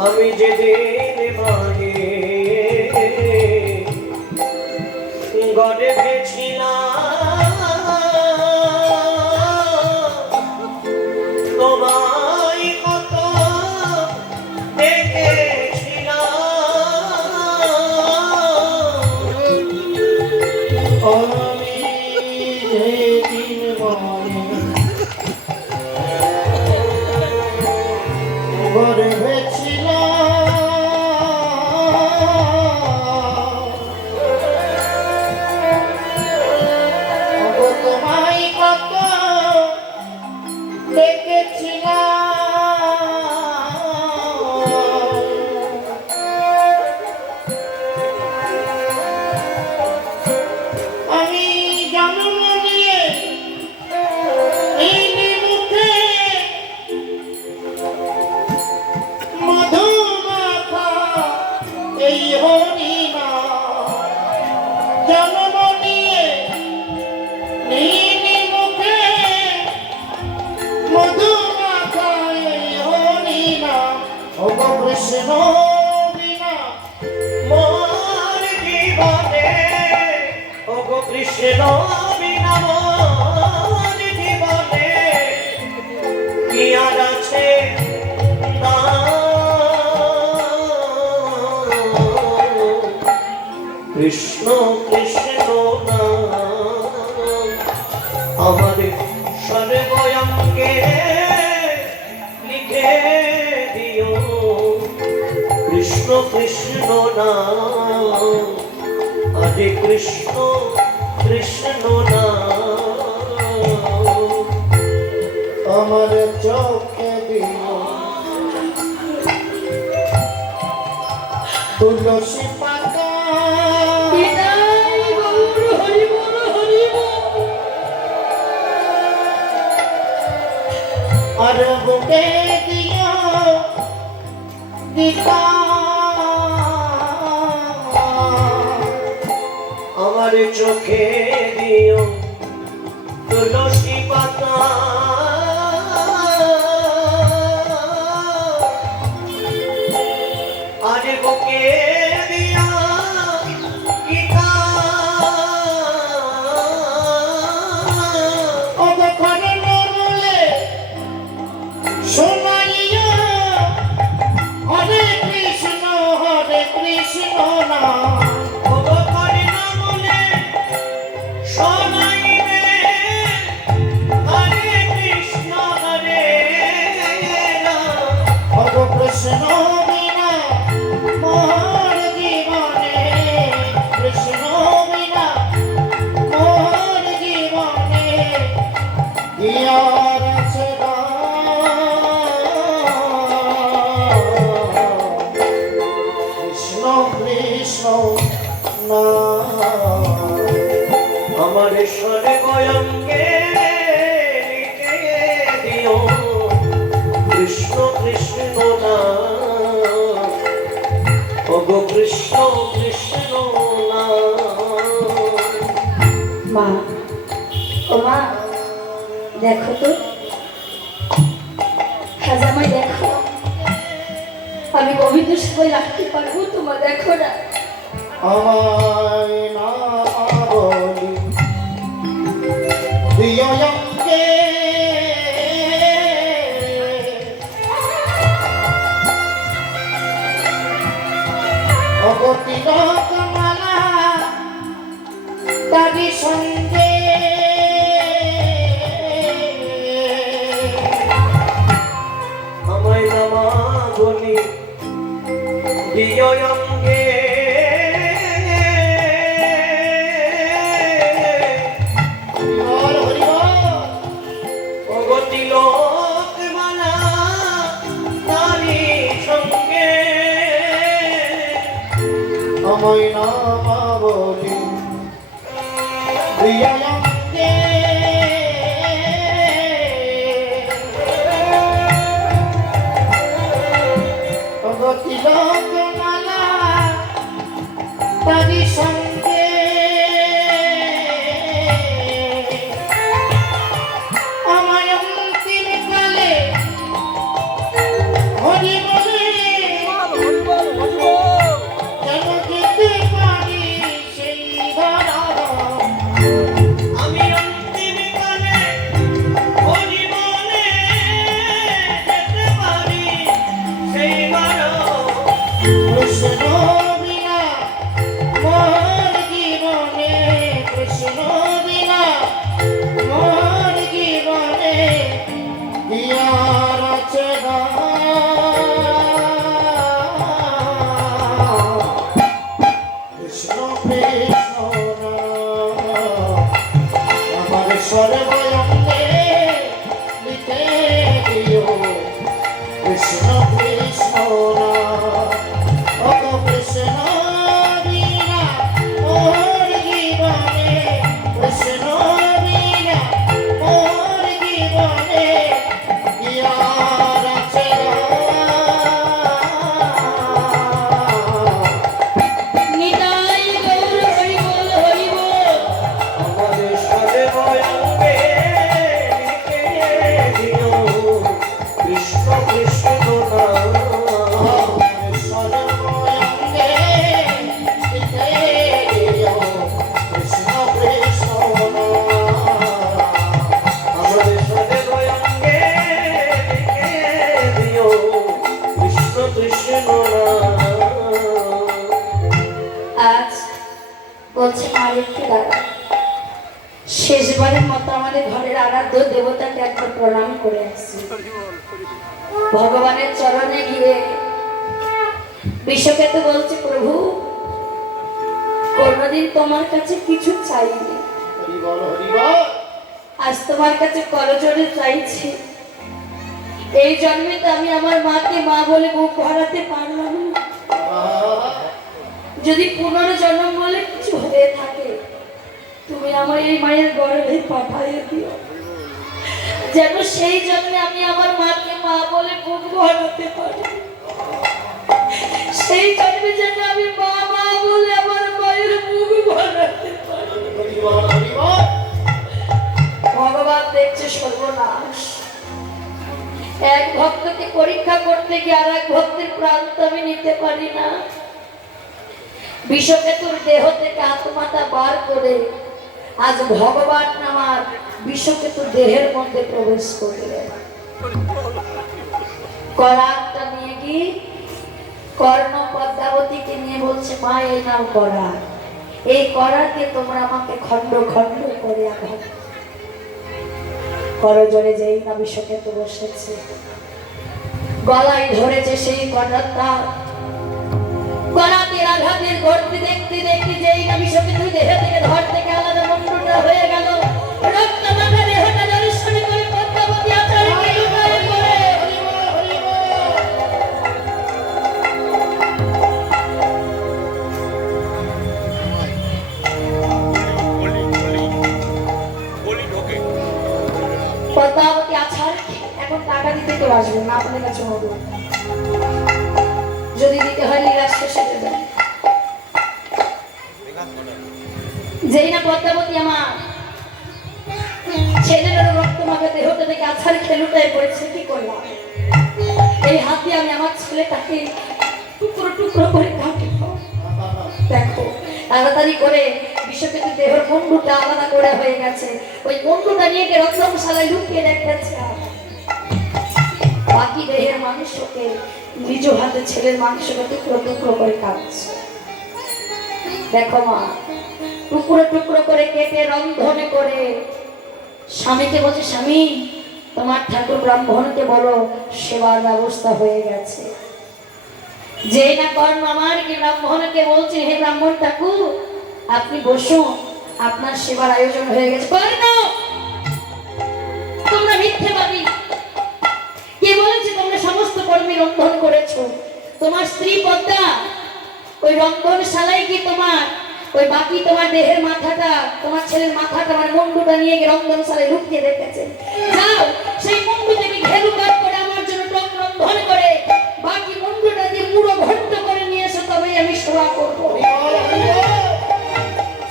আমি যেদিন মায়ে গর্ভে ছিলাম তোমায় কত দেখেছিলাম আমি যেদিন গর্ভে ছিলাম তোমায় কত দেখেছিলাম আমি জন্ম নিয়ে এই মুখে মধুমাখা এই হরিণা জন্ম নিয়ে নীল মুখে মধুমাখা এই হরিণা ওগো কৃষ্ণ বিনা মোর জীবনে ওগো কৃষ্ণ বিনা মোর জীবনে কি আর আছে না কৃষ্ণ কৃষ্ণ না আমাদের সর্বঙ্গে লিখে দিও কৃষ্ণ কৃষ্ণ না আরে কৃষ্ণ কৃষ্ণ না আমার চোখে দিও তুলসী পাতা আর বুকে দিও গীতা আমার চোখে দিও তুলসী পাতা আর বুকে দিও গীতা অবক্ষণে বলে শোনাইয়া হরে কৃষ্ণ না অবক্ষণে না বলে শোনাইবে হরে কৃষ্ণ রাম কৃষ্ণ বিনা মোর জীবনে কৃষ্ণ বিনা মোর জীবনে ইয়ার আছে কৃষ্ণ কৃষ্ণ না আমার স্বরে গয়ঙ্গে লিখে দিও কৃষ্ণ কৃষ্ণ না ওগো কৃষ্ণ কৃষ্ণ না মা, ও মা, দেখো তো আজ আমায় দেখো, আমি গোবিন্দ সবাই রাখতে পারবো? তোমার দেখো না, আমায় না বলি দিও অঙ্গে অগতিলক মালা তারি সঙ্গে আমায় নামা বলি দিও অঙ্গে অগতিলক মালা তারি সঙ্গে আমায় নামা বলি দিও অঙ্গে অগতিলক মালা তারি সঙ্গে আমায় অন্তিম কালে হরি বলে যেন যেতে পারি সেই ধরা আমি অন্তিম কালে হরি বলে যেতে পারি সেই ধরা কৃষ্ণ বিনা মোর জীবনে কৃষ্ণ বিনা মোর জীবনে ইয়ার আছে কৃষ্ণ কৃষ্ণ না আমার সর্বঙ্গে লিখে দিও কৃষ্ণ কৃষ্ণ না ওগো কৃষ্ণ বিনা মোর জীবনে কৃষ্ণ বিনা মোর জীবনে ইয়ার আছে নিতাই গৌর হরি বল হরি বল। আমাদের সরে বয়ঙ্গে লিখে দিও কৃষ্ণ কৃষ্ণ না আমাদের সরে বয়ঙ্গে লিখে দিও কৃষ্ণ কৃষ্ণ না আমাদের সরে বয়ঙ্গে লিখে দিও কৃষ্ণ কৃষ্ণ না আজ বলছে মা একটু দাঁড়া, শেষবারের মতো আমাদের ঘরের আরাধ্য দেবতাকে একবার প্রণাম করে আসছি। ভগবানের চরণে গিয়ে বিশ্বকে তো বলছে, প্রভু কোনদিন তোমার কাছে কিছু চাইনি, হরি বল হরি বল আজ তোমার কাছে করজোড়ে চাইছি। এই জন্মে তো আমি আমার মাকে মা বলে বুক ভরাতে পারলাম না, যদি পুনর্জন্ম বলে কিছু হয়ে থাকে তুমি আমার এই মায়ের গর্ভে পাঠাইয়ে দিও, যেন সেই জন্যে আমি আমার মাকে মা বলে বুক ভরাতে পারি, সেই জন্মে যেন আমি মা মা বলে আমার মায়ের বুক ভরাতে পারি। হরি বল হরি বল। ভগবান দেখছে সর্বনাশ। এক ভক্তকে পরীক্ষা করতে গিয়ে আর এক ভক্তের প্রাণ তো আমি নিতে পারি না। বিষকেতুর দেহ থেকে আত্মাটা বার করে আজ ভগবান আমার বিষকেতুর দেহের মধ্যে প্রবেশ করলেন। করাতটা নিয়ে গিয়ে কর্ণ পদ্মাবতীকে নিয়ে বলছে, মা এই নাও করা, এই করাকে তোমরা আমাকে খণ্ড খণ্ড করে আঘাত করজোরে। যেই না বিষকেতু বসেছে, গলায় ধরেছে সেই করাতটা, করাতের আঘাতের গর্তে দেখতে দেখতে যেই না বিষকেতু দেহ থেকে ধর থেকে আলাদা মুন্ডটা হয়ে গেল। রক্ত মাখা দেহটা দর্শন করে পদ্মাবতী আচার্যকে লুটায় পড়ে। হরি বল হরি বল। পদ্মাবতী আছাড় এখন টাকা দিতে কেউ আসবে না আপনাদের কাছে অনুরোধ, যদি দিতে হয় নিরাশ শেষে দেবেন। যেই না পদ্মাবতী আমার ছেলের রক্ত মাখা দেহটা থেকে আছাড় খেলুটায় পড়েছে, কি করলাম? এই হাত দিয়ে আমি আমার ছেলেটাকে টুকরো টুকরো করে কাটবো। দেখো তাড়াতাড়ি করে বিষকেতু দেহের মুন্ডুটা আলাদা করে হয়ে গেছে, ওই মুন্ডুটা নিয়ে গিয়ে রত্নশালায় লুকিয়ে রেখেছে। বাকি দেহের মাংসকে নিজ হাতে ছেলের মাংসকে টুকরো টুকরো করে কাটছে। দেখো মা, টুকরো টুকরো করে কেটে রন্ধনে করে স্বামীকে বলছে, স্বামী তোমার ঠাকুর ব্রাহ্মণকে বলো সেবার ব্যবস্থা হয়ে গেছে। যেই না কর্ণ আমার কি ব্রাহ্মণকে বলছে, হে ব্রাহ্মণ ঠাকুর আপনি বসুন, আপনার সেবার আয়োজন হয়ে গেছে। কর্ণ তোমরা মিথ্যেবাদী, কে বলেছে তোমরা সমস্ত কর্মী রন্ধন করেছো? তোমার স্ত্রী পদ্মা ওই রন্ধনশালায় কি তোমার ওই বাকি তোমার দেহের মাথাটা, তোমার ছেলের মাথাটা মানে মুন্ডুটা নিয়ে গিয়ে রন্ধনশালায় লুকিয়ে রেখেছে। যাও সেই মুন্ডু থেকে ঘেরু কাট করে আমার জন্য টক রন্ধন করে বাকি মুন্ডুটা দিয়ে মুড়ো ঘন্ট করে নিয়ে এসো, তবেই আমি সেবা করবো।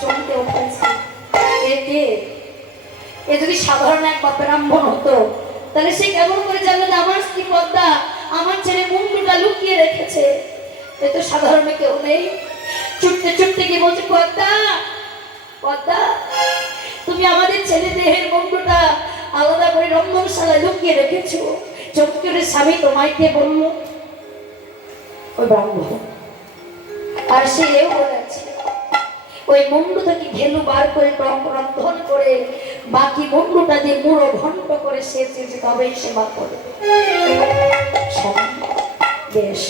চমকে উঠেছে, এ যদি সাধারণ এক ব্রাহ্মণ হতো তাহলে সে কেমন করে জানলো যে আমার স্ত্রী পদ্মা আমার ছেলে মুন্ডুটা লুকিয়ে রেখেছে? এ তো সাধারণ কেউ নেই। ছুটতে ছুটতে গিয়ে বলছে, পদ্মা পদ্মা তুমি আমাদের ছেলে দেহের মুন্ডুটা আলাদা করে রন্ধনশালায় লুকিয়ে রেখেছো। চমকে স্বামী তোমায় কে বললো? ওই ব্রাহ্মণ। আর সে এও বলেছে ওই মুন্ডু থেকে ঘেলু বার করে রন্ধন করে বাকি মুন্ডুটা দিয়ে মুড়ো ঘন্ট করে সেচে তবেই সেবা করে। বেশ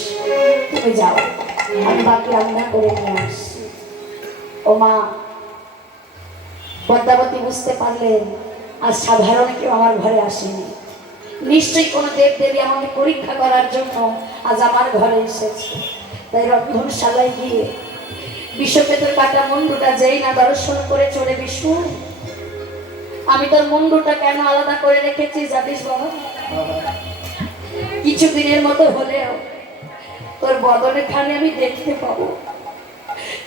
তুমি যাও, আমি বাকি রান্না করে নিয়ে আসছি। ও মা, পদ্মাবতী বুঝতে পারলেন আজ সাধারণ কেউ আমার ঘরে আসেনি, নিশ্চয়ই কোনো দেব দেবী আমাকে পরীক্ষা করার জন্য আজ আমার ঘরে এসেছে। তাই রন্ধনশালায় গিয়ে বিষকেতুর কাটা মুন্ডুটা যেই না দর্শন করে চলে, বিষ্ণু আমি তোর মুন্ডুটা কেন আলাদা করে রেখেছি জানিস বাবা? কিছুদিনের মতো হলেও তোর বদনে খানে আমি দেখতে পাবো,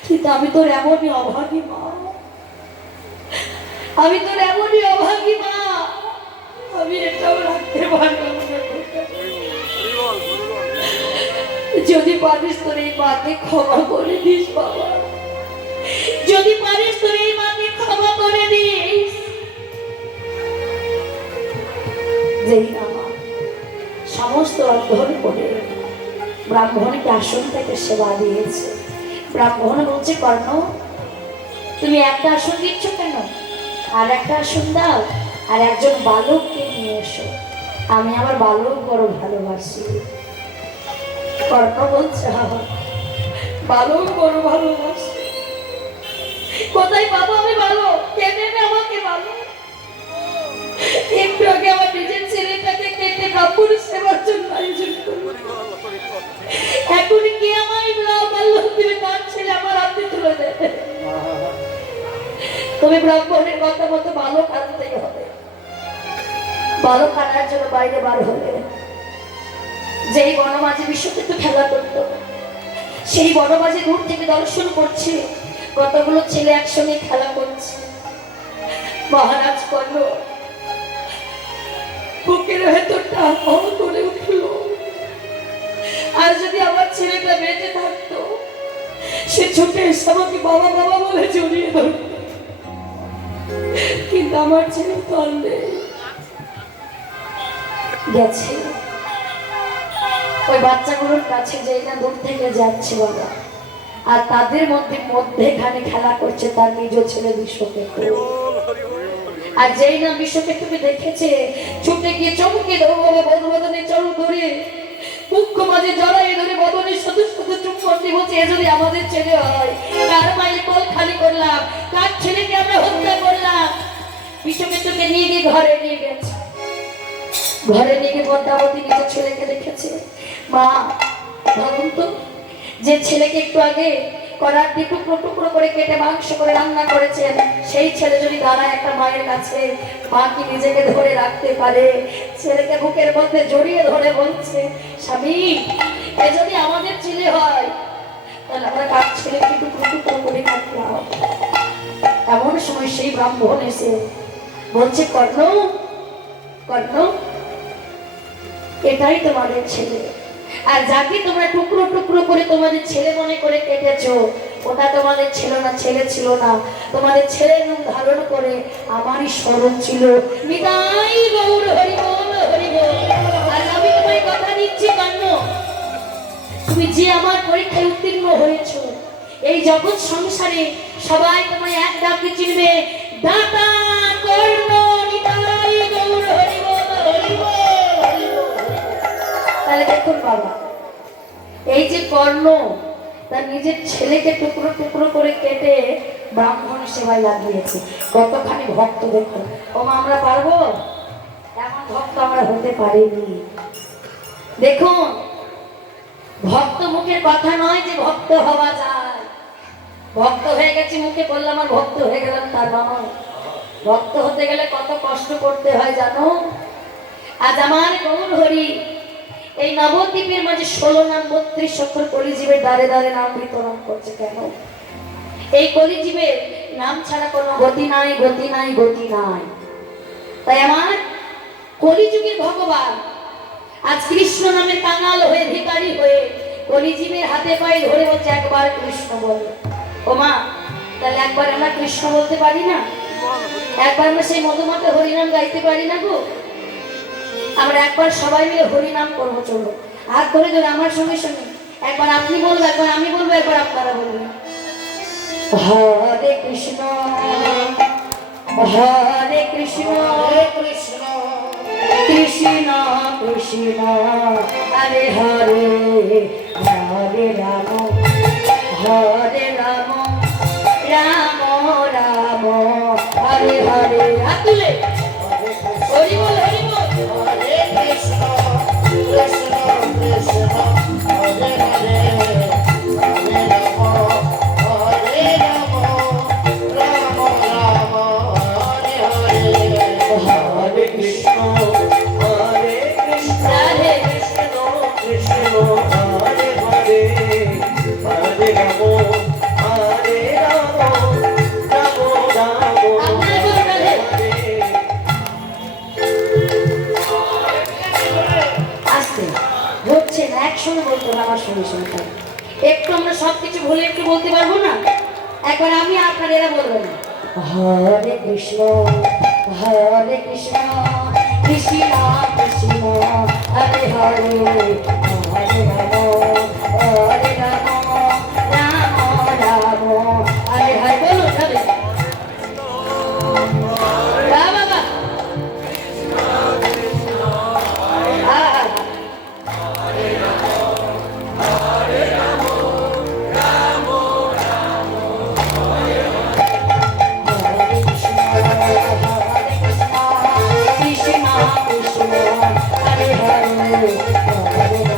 কিন্তু আমি তোর এমনই অভাগী মা, আমি তোর এমনই অভাগী মা, আমি এটাও রাখতে পারবো না। যদি পারিস তোর এই মাকে ক্ষমা করে দিস বাবা, যদি পারিস তোর এই মাকে ক্ষমা করে দিস। যেই না মা সমস্ত অধ্যয়ন করে ব্রাহ্মণকে আসন থেকে সেবা দিয়েছে। ব্রাহ্মণ বলছে, কর্ণ তুমি একটা আসন দিচ্ছ কেন? আর একটা আসন দাও, আর একজন বালককে নিয়ে এসো, আমি আমার বালক বড় ভালোবাসি। কর্ণ বলছে, বালক বড় ভালোবাসি, কোথায় পাবো আমি বালক? কে দেবে আমাকে বালক? একটু আগে আমার নিজের ছেলেটাকে কেটে ব্রাহ্মণ সেবার জন্য আয়োজন করবো, এখন কে আমায় বালক দিবে? তার ছেলে আমার হাতে তুলে দেবে। তুমি ব্রাহ্মণের কথা মতো বালক আনতেই হবে। বালক আনার জন্য বাইরে বার হলে যেই বনমাঝি বিশ্বকে একটু খেলা করতো, সেই বনমাঝি দূর থেকে দর্শন করছে কতগুলো ছেলে একসঙ্গে খেলা করছে। মহারাজ কর্ণ বুকের ভেতরটা হল করে উঠল, আর যদি আমার ছেলেটা বেঁচে থাকতো সে ছুটে এসে আমাকে বাবা বাবা বলে জড়িয়ে ধরত, কিন্তু আমার ছেলে তো আর নেই, গেছে। ওই বাচ্চাগুলোর কাছে যেই না দূর থেকে যাচ্ছে বাবা, আর তাদের মধ্যেখানে খেলা করছে তার নিজ ছেলে বিশ্বকেতু। আর যেই না বিশ্বকেতুকে দেখেছে ছুটে গিয়ে চমকে বদনে চরু ধরে মুখ্য মাঝে জড়াই ধরে বদনের সাথে সাথে চুম্বন দিয়ে বলছে, এ যদি আমাদের ছেলে হয়, কার মায়ের কোল খালি করলাম, কার ছেলেকে আমরা হত্যা করলাম। বিশ্বকেতুকে নিয়ে গিয়ে ঘরে নিয়ে গেছে। ঘরে নিয়ে গিয়ে পদ্মাবতী নিজের ছেলেকে দেখেছে। মা ভাবুন তো, যে ছেলেকে একটু আগে করার দিয়ে টুকরো টুকরো করে কেটে মাংস করে রান্না করেছেন, সেই ছেলে যদি দাঁড়ায় একটা মায়ের কাছে, মা কি নিজেকে ধরে রাখতে পারে? ছেলেকে বুকের মধ্যে জড়িয়ে ধরে বলছে, স্বামী এ যদি আমাদের ছেলে হয় তাহলে আমরা কার ছেলেকে টুকরো টুকরো করে কাটলাম। এমন সময় সেই ব্রাহ্মণ এসে বলছে, কর্ণ কর্ণ এটাই তোমাদের ছেলে, আর যাকে তোমরা টুকরো টুকরো করে তোমাদের ছেলে মনে করে কেটেছো ওটা তোমাদের ছিল না, ছেলে ছিল না, তোমাদের ছেলের রূপ ধারণ করে আমারই স্মরণ ছিল। নিতাই গৌর হরি বল হরি বল। আজ আমি তোমায় কথা দিচ্ছি কর্ণ, তুমি যে আমার পরীক্ষায় উত্তীর্ণ হয়েছো, এই জগৎ সংসারে সবাই তোমায় এক ডাকে চিনবে, দাতা কর্ণ। নিতাই গৌর হরি বল হরি বল। তাহলে দেখুন বাবা, এই যে কর্ণ তার নিজের ছেলেকে টুকরো টুকরো করে কেটে ব্রাহ্মণ সেবায় লাগিয়েছে, কতখানি ভক্ত দেখুন। ওমা আমরা পারবো? এমন ভক্ত আমরা হতে পারিনি। দেখুন, ভক্ত মুখের কথা নয় যে ভক্ত হওয়া যায়। ভক্ত হয়ে গেছি মুখে বললাম আর ভক্ত হয়ে গেলাম তার নয়। ভক্ত হতে গেলে কত কষ্ট করতে হয় জানো? আজ আমার গৌর হরি এই নবদ্বীপের মাঝে 16 নাম 32 সকল কলিজীবের দ্বারে দ্বারে নাম বিতরণ করছে। কেন? এই কলিজীবের নাম ছাড়া কোনো গতি নাই, গতি নাই, গতি নাই। তাই আমার কলিযুগের ভগবান আজ কৃষ্ণ নামের কাঙাল হয়ে ভিখারি হয়ে কলিজীবের হাতে পায়ে ধরে বলছে, একবার কৃষ্ণ বল। ও মা, তাহলে একবার আমরা কৃষ্ণ বলতে পারি না? একবার আমরা সেই মধুমাতা হরিনাম গাইতে পারি না গো? আমরা একবার সবাই মিলে হরি নাম করবো, চলো হাত ধরে ধরে আমার সঙ্গে সঙ্গে একবার আপনি বলবো, একবার আমি বলবো, একবার আপনারা বলবেন। হরে কৃষ্ণ হরে কৃষ্ণ হরে কৃষ্ণ কৃষ্ণ কৃষ্ণ হরে হরে, হরে রাম হরে রাম রাম রাম হরে হরে। হাত তুলে হরি বল হরি বল। হরে কৃষ্ণ কৃষ্ণ কৃষ্ণ হরে হরে, হরে রাম হরে রাম রাম রাম হরে হরে। হরে কৃষ্ণ হরে কৃষ্ণ রাধে কৃষ্ণ কৃষ্ণ হরে হরে, হরে রাম হরে রাম রাম রাম আপনারা বলুন রাধে। আস্তে হচ্ছে না, একসঙ্গে বলতে হবে আমার সঙ্গে সঙ্গে। একটু আমরা সবকিছু ভুলে একটু বলতে পারবো না? একবার আমি আপনার এরা বলবো না। হরে কৃষ্ণ কৃষ্ণ কৃষ্ণ হরে হরে, হরে রাম হরে রাম রাম রাম হরে হরে। বলুন তবে বাবা Hare Hare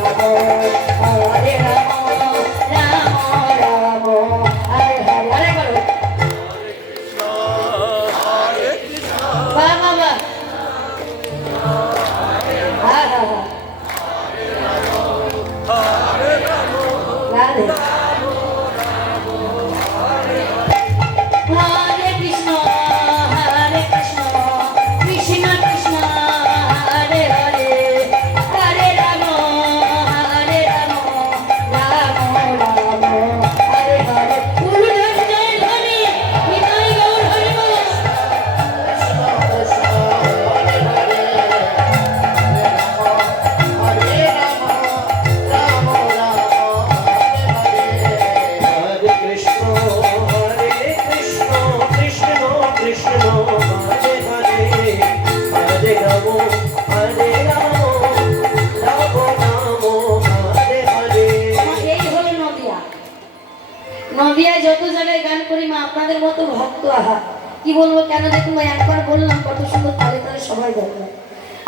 কি বলবো কেন দেখুন ভাই, একবার বললাম কত সুন্দর তালে তালে সবাই বললো।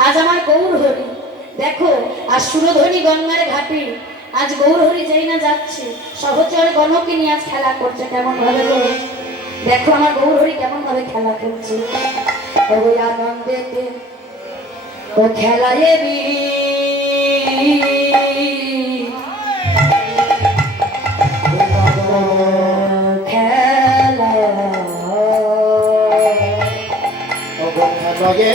আজ আমার গৌর হরি দেখো, আজ সুরধ্বনি গঙ্গার ঘাটে আজ গৌর হরি যাই না যাচ্ছে, সহচর গণকে নিয়ে আজ খেলা করছে কেমন ভাবে বলো। দেখো আমার গৌর হরি কেমন ভাবে খেলা খেলছে, ওই আনন্দেতে ও খেলায় বি খেলা লগে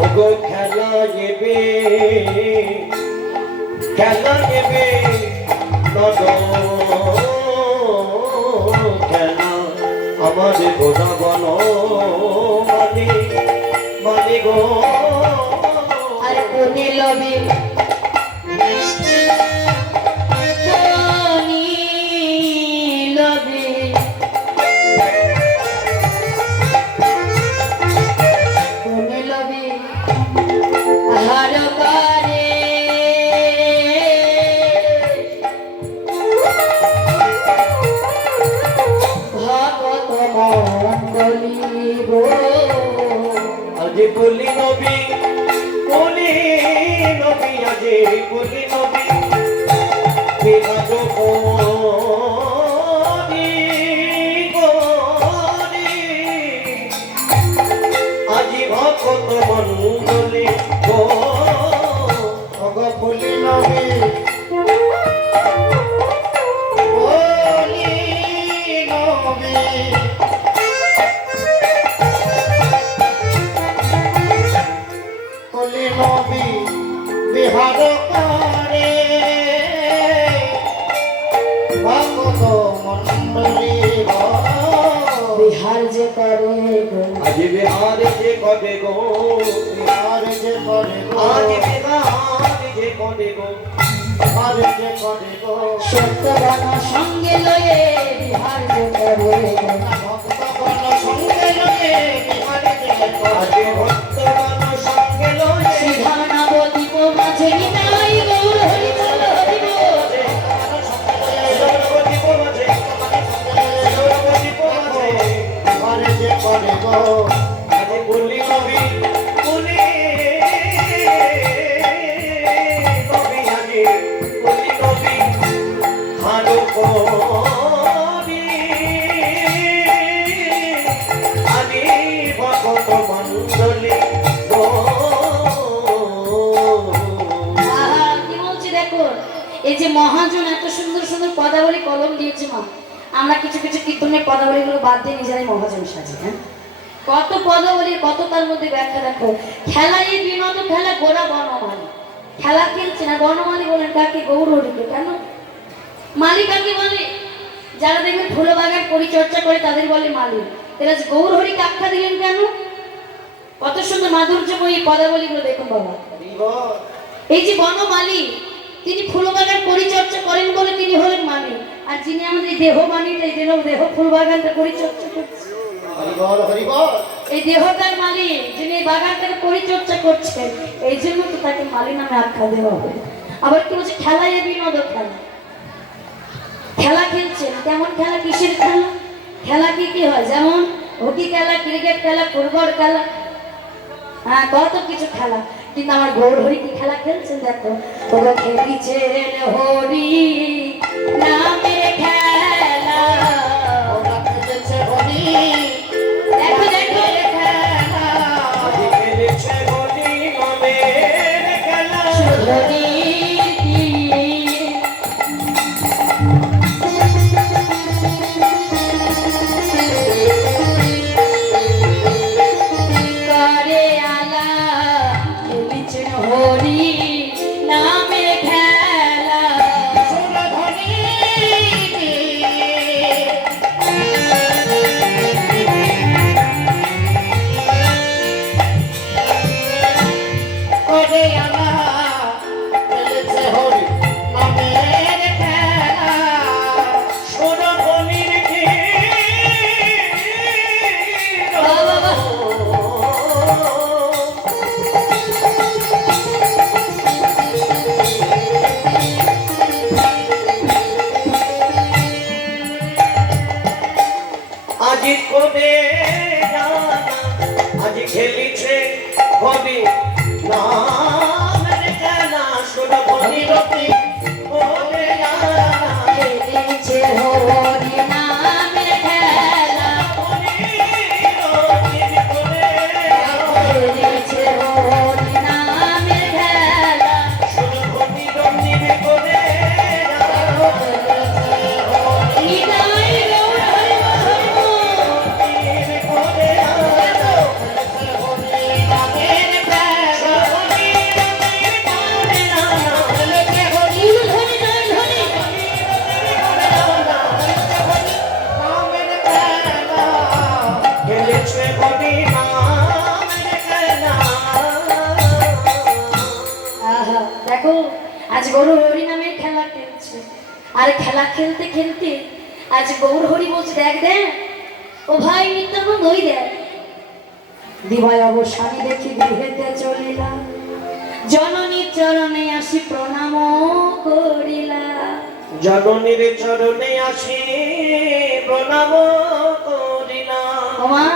ওগো খেলা নেবে খেলা আমাদের গোটা বন মানে গো আর কোনে লবে আজি বলি নবী আজি বলি নবী বিভাগ আজি ভকত মণ্ডলী গো বলি নবী বিহার করে ভক্ত মন্ডলী বিহার যে করে আজি বিহার যে করে গো বিহার যে করে আজি বিহার যে করে গো বিহার যে করে সত্যবান সঙ্গে লয়ে বিহার যে করে ভক্তগণ সঙ্গে লয়ে বিহার যে আজি ভক্তগণ সঙ্গে লয়ে সিধানাবতীপ মাঝে নিতাই গৌর হরি চল হরি বল। বিহার যে করে আজি বলি নবী আজি বলি নবী হারো কবি আমি ভগত মণ্ডলী গো আহা, কি বলছি দেখো, এই যে মহাজন এত সুন্দর সুন্দর পদাবলী কলম দিয়েছে মা, আমরা কিছু কিছু কীর্তনের পদাবলীগুলো বাদ দিয়ে নিজেরাই মহাজন সাজি। হ্যাঁ, কত পদাবলী, কত তার মধ্যে ব্যাখ্যা দেখো। খেলাই বিনোদ খেলা গোড়া বনমালী, খেলা খেলছে না বনমালী বলেন কাকে? গৌর হরিকে। কেন মালি কাকে বলে? যারা দেখবেন ফুল বাগান পরিচর্যা করে তাদের বলে মালি। তাহলে আজ গৌর হরিকে আখ্যা দিলেন কেন? কত সুন্দর মাধুর্যময়ী পদাবলীগুলো দেখুন বাবা। এই যে বনমালী, তিনি ফুল বাগান পরিচর্যা করেন বলে তিনি হলেন মালী, আর যিনি আমাদের দেহ মালিক, এই দেহ ফুল বাগানটা পরিচর্যা করছে, হরিবল হরিবল এই দেহটার মালিক যিনি এই বাগানটাকে পরিচর্যা করছেন, এই জন্য তো তাকে মালি নামে আখ্যা দেওয়া হবে। আবার কি বলছে? খেলায় বিনোদ খেলা, খেলা খেলছেন। কেমন খেলা? কিসের খেলা? খেলা কি কি হয়? যেমন হকি খেলা, ক্রিকেট খেলা, ফুটবল খেলা, হ্যাঁ কত কিছু খেলা। কিন্তু আমার গৌর হরি কি খেলা খেলছেন দেখো, ওরা খেলিছেন হরি নামে খেলা। ওরা খেলেছে হরি দেখো দেখো আজি খেলেছে বলি মনের খেলা হরি করে আলা, খেলিছেন হরি নামে খেলা। সুরধনী আজ গৌর হরি নামে খেলা খেলছে, আর খেলা খেলতে খেলতে আজ গৌর হরি বলছে, দেখ দেখ ও ভাই নিত্যানন্দ, ওই দেখ দিবায় অবসানে দেখি গৃহেতে চলিলাম, জননীর চরণে আসি প্রণাম করিলাম। জননীর চরণে আসি প্রণাম করিলাম। ওমা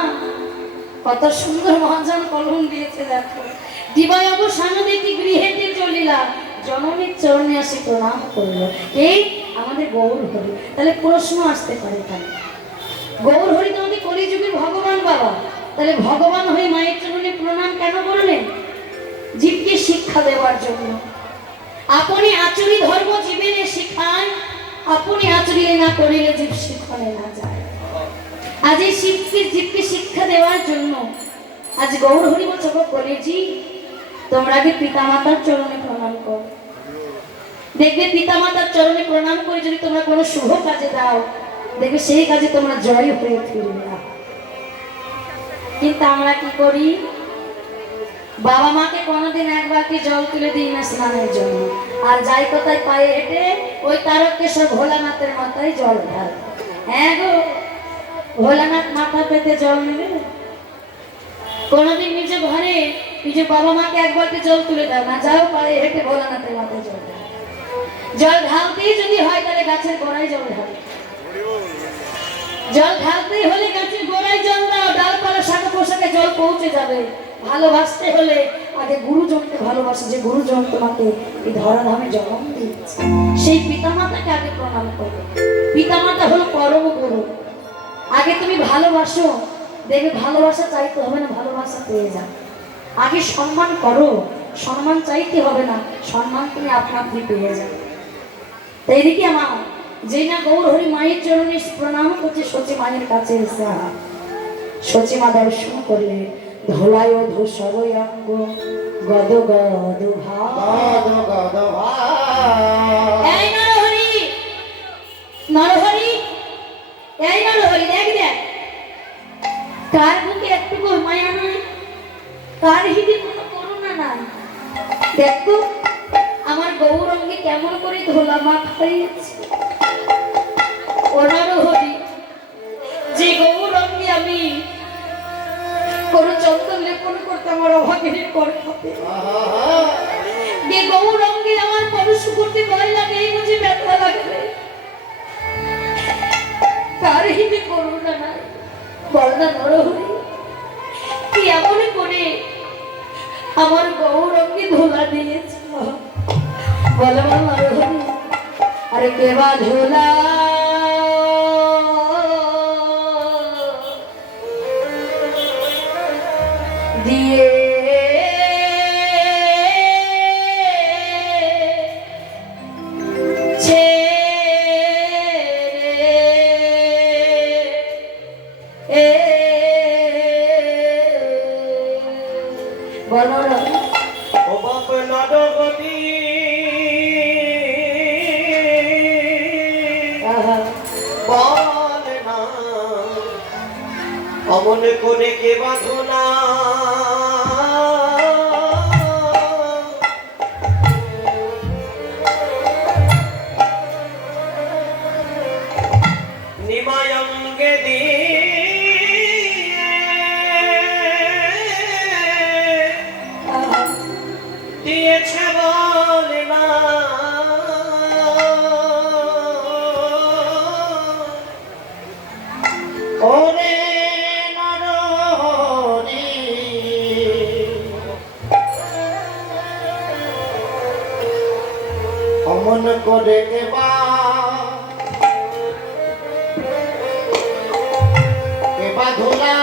কত সুন্দর মহাজন কলম দিয়েছে দেখো, দিবায় অবসান দেখি গৃহেতে চলিলাম, জননীর চরণে আসি প্রণাম করল। এই আমাদের গৌর হরি। তাহলে প্রশ্ন আসতে পারে, তাহলে গৌর হরি তো আমাদের কলিযুগের ভগবান বাবা, তাহলে ভগবান হয়ে মায়ের চরণে প্রণাম কেন করলেন? জীবকে শিক্ষা দেওয়ার জন্য। আপনি আচরি ধর্ম জীবনে শিখায়, আপনি আচরিলে না করিলে জীব শিক্ষণে না যায়। আজ এই জীবকে শিক্ষা দেওয়ার জন্য আজ গৌর হরি বলছে, কলেজি তোমরা আগে পিতামাতার চরণে প্রণাম করো। দেখবে পিতামাতার চরণে প্রণাম করে যদি তোমরা কোনো শুভ কাজে দাও, দেখবে সেই কাজে তোমরা জয় হয়ে ফিরবে। কিন্তু আমরা কি করি? বাবা মাকে কোনোদিন একবার কি জল তুলে দিই না স্নানের জন্য, আর যাই কোথায় পায়ে হেঁটে ওই তারকেশ্বর ভোলানাথের মাথায় জল ঢাল। হ্যাঁ গো, ভোলানাথ মাথা পেতে জল নেবে? কোনোদিন নিজে ঘরে নিজে বাবা মাকে একবার কি জল তুলে দাও না, যাও পায়ে হেঁটে ভোলানাথের মাথায় জল ঢাল। জল ঢালতেই যদি হয় তাহলে গাছের গোড়ায় জল ঢাল। জল ঢালতেই হলে গাছের গোড়ায় জল দাও, ডালপালা শাখা পোশাকে জল পৌঁছে যাবে। ভালোবাসতে হলে আগে গুরুজনকে ভালোবাসো, যে গুরুজন তোমাকে এই ধরাধামে জন্ম দিয়েছে, সেই পিতামাতাকে আগে প্রণাম করো। পিতামাতা হলো পরম গুরু। আগে তুমি ভালোবাসো, দেখবে ভালোবাসা চাইতে হবে না, ভালোবাসা পেয়ে যাও। আগে সম্মান করো, সম্মান চাইতে হবে না, সম্মান তুমি আপনা আপনি পেয়ে যাও। তাই দেখি আমার যে না গৌর হরি মায়ের চরণে প্রণাম করছে, সচি মায়ের কাছে এসে সচি মা দর্শন করলে ধোলায় ধূসর অঙ্গ গদ গদ ভাব। এই নরহরি, নরহরি, এই নরহরি, দেখ দেখ কার বুকে একটুকু মায়া নাই, কার হৃদয়ে কোনো করুণা নাই। দেখো আমার গৌরঙ্গে কেমন করে ধোলা মাখাইছে। ও নরহরি, যে গৌরঙ্গে আমি কোন চন্দন লেপন করতে আমার অভাগের কর খাতে, যে গৌরঙ্গে আমার পরশ করতে ভয় লাগে, এই বুঝি ব্যথা লাগবে। কার হৃদে করুণা নাই, বল না নরহরি, কি এমন করে আমার গৌরঙ্গে ধোলা দিয়েছে? বল নরহরি, আরে কেবা ধোলা দিয়ে ও বাপ নরহরি, বল না অমন করে কে বাঁধো না, নিমায়ঙ্গে দিয়েছে বল না, ওরে নরহরি, অমন করে কেবা ধোলা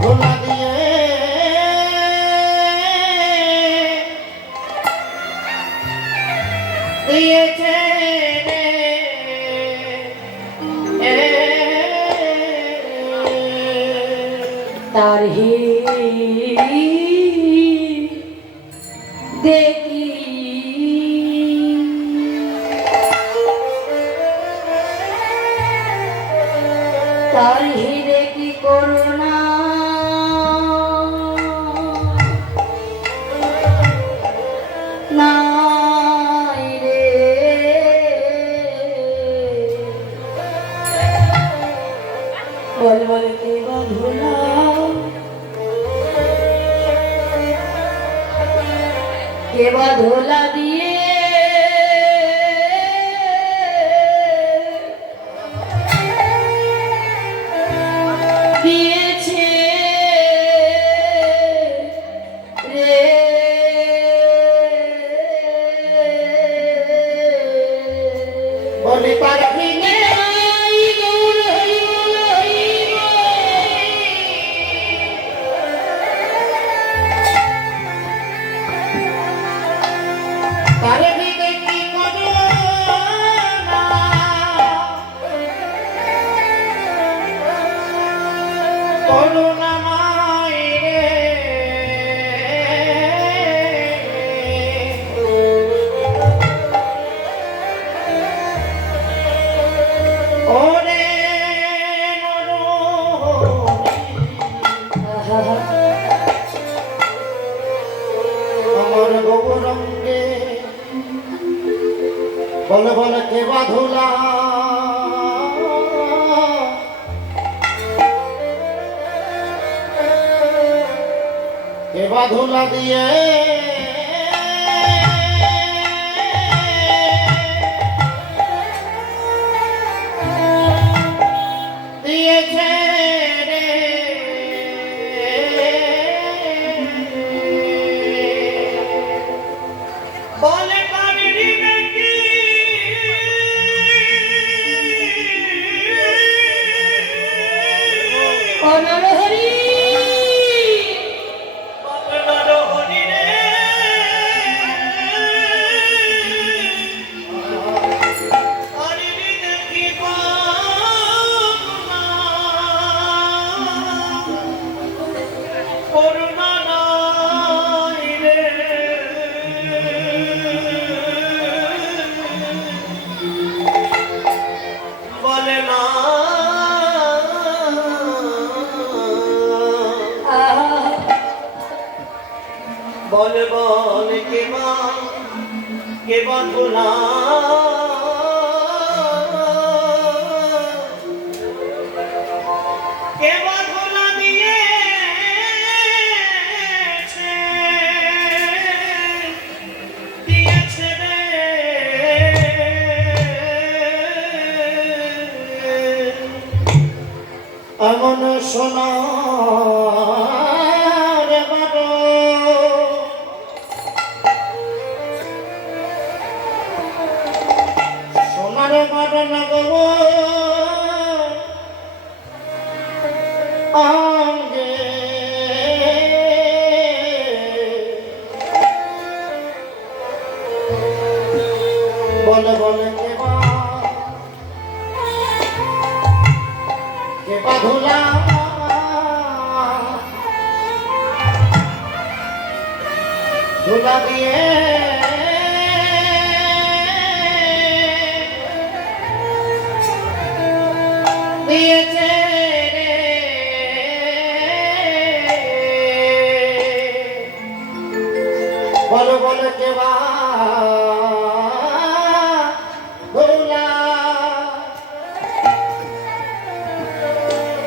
ধোলা দিয়ে দিয়েছে তার হি দেখি তার হি দেখি করুণা ধুলা কে বা ধুলা দিয়ে দিয়েছে রে বলি তার ভিনে তার ভিনে কি করুণা নাই রে ওরে আমার গৌরঙ্গে বলে বলে কে বাঁধুলা কে বাঁধুলা দিয়ে দিয়েছে রে বলে পানিরি নাকি অনরহরি আপনার হরি রে পানিরি নাকি করুণা নাই রে বলে না বল বল কে বা ধুলা কে বা ধুলা দিয়েছে রে এমন সোনার বারো সোনার বারো নগো অঙ্গে বলে বলে কে বাঁধুলা ধুলা দিয়ে দিয়েছে রে বলো বলো কে বাঁধুলা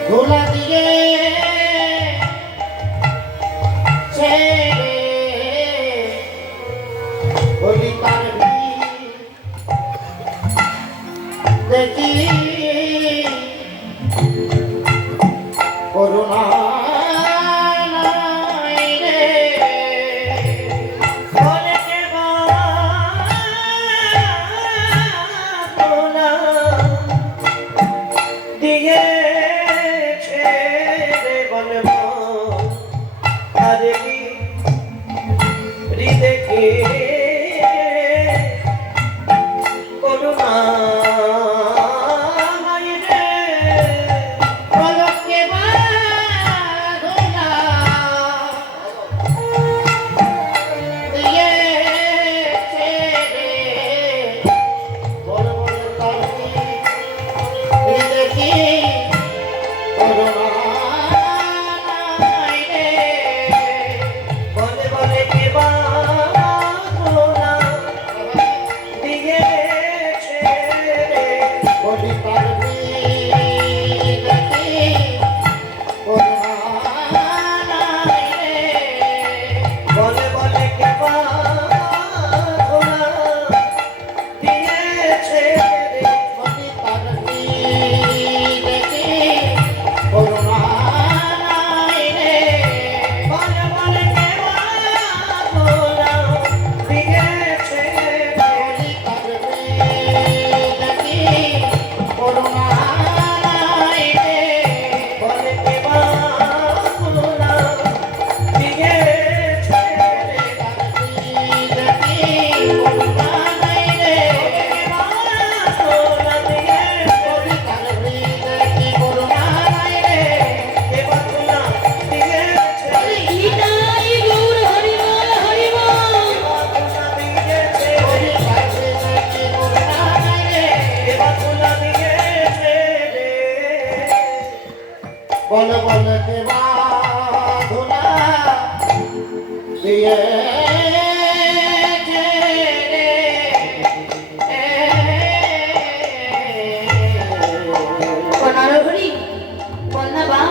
ধুলা দিয়ে ছেড়ে বলি তার দেখি করুণা নাই রে বলে কে বা ধুলা দিয়েছে বল বল কে বাঁধনা দিয়ে নারহরি বল না বা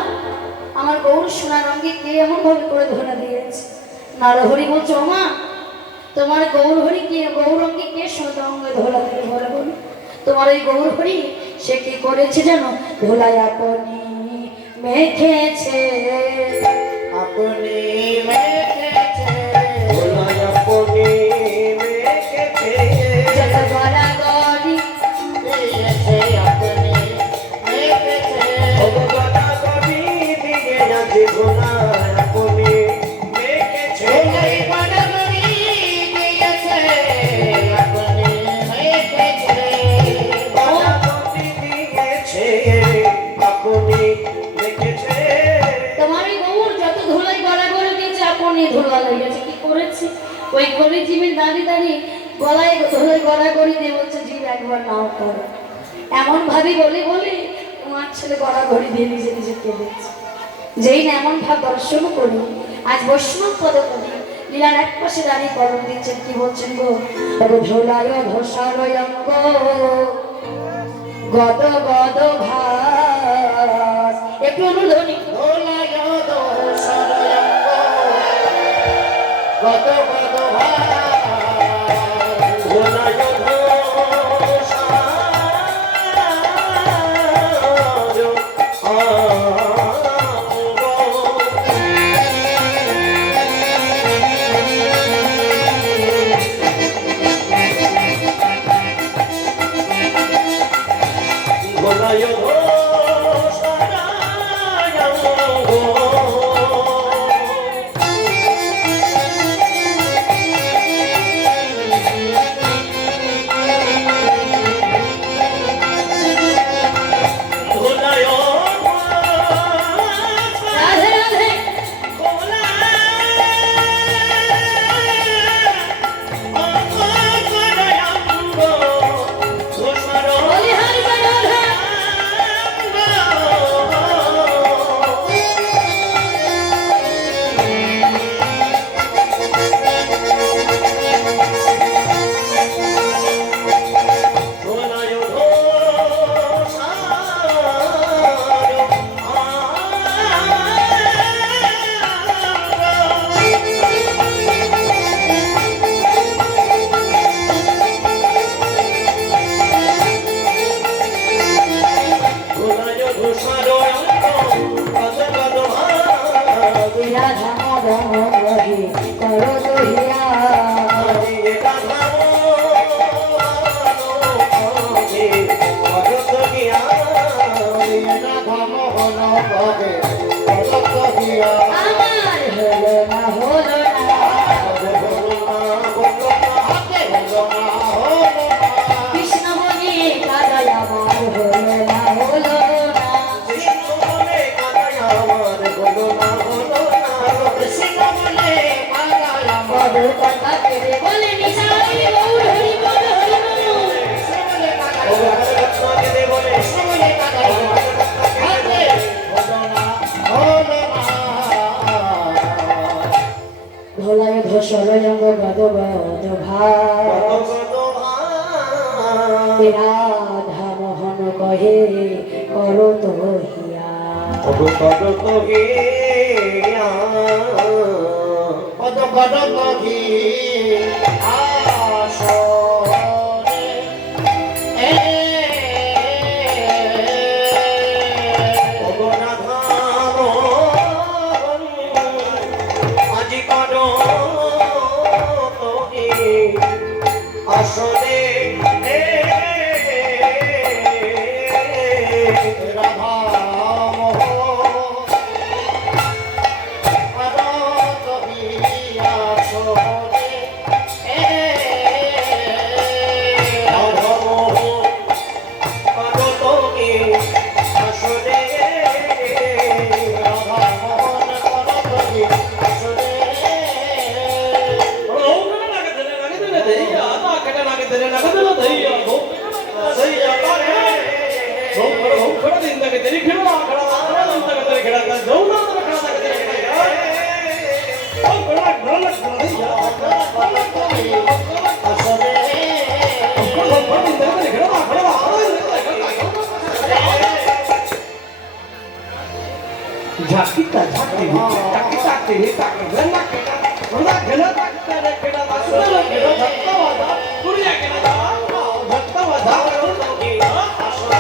আমার গৌর সোনার রঙে কে এমন ভাবে করে ধরা দিয়েছে? নারহরি বলছো মা তোমার গৌর হরি কে গৌর রঙে কে সোনার রঙে ধরা দিয়ে বলে বলো তোমার ওই গৌর হরি সে কি করেছে জানো? ধোলাই আপনি মেখেছে আপনি মেখেছে ভোলাই আপনি মেখেছে যত গড়াগড়ি দিয়েছে আপনি মেখেছে ভগবানা কবি দিয়ে আছে ভোলাই আপনি মেখেছে ওই বাড়াবাড়ি দিয়েছে আপনি মেখেছে বানা কবি দিয়েছে আপনি মেখেছে তোমার ওই গৌর যত ধুলাই গড়াগড়ি দিয়েছে আপনি ধুলা লেগেছে কি করেছে? ওই গরিব জীবের দাঁড়িয়ে দাঁড়িয়ে গলায় ধুলাই গড়াগড়ি দিয়ে বলছে জীব একবার নাও করো এমন ভাবি বলে বলে তোমার ছেলে গড়াগড়ি দিয়ে নিজে নিজে কেঁদেছে। যেই না এমন ভাব দর্শন করি আজ বৈষ্ণব পদ করি লীলার এক পাশে দাঁড়িয়ে কলম দিচ্ছেন কি বলছেন গো ধোলায় ধসারয় অঙ্গ গদ গদ ভাস একটু অনুধ্বনি দোলায় দোসরয়ঙ্গ কত কত ভোলাই রাধে রাধে বলি হারি রাধে রাধা মদন রহি করো দহিয়া রাধা মোহন ভগে কত হিয়া আমার হলো না হলো না কৃষ্ণ বলি কাদায় আমার হলো না হলো না বড় কথা কেড়ে বলে নিশাই গৌর হরি বল হরি বল ধোলায় ধসরয়ঙ্গ গদ গদ ভাস রাধা মোহন কহে করো তো হিয়া কত কত কহি আসরে আসলে রাধা মোহন কত কহি আসরে ঝাঁকিটা ঝাঁকি টাকি টাকি টাকি না কেটা ওরা গেলা টাকি রে কেটা আসলে গেলা ঝাঁকা বাজা কুড়িয়া কেনা দা ঝাঁকা বাজা আসলে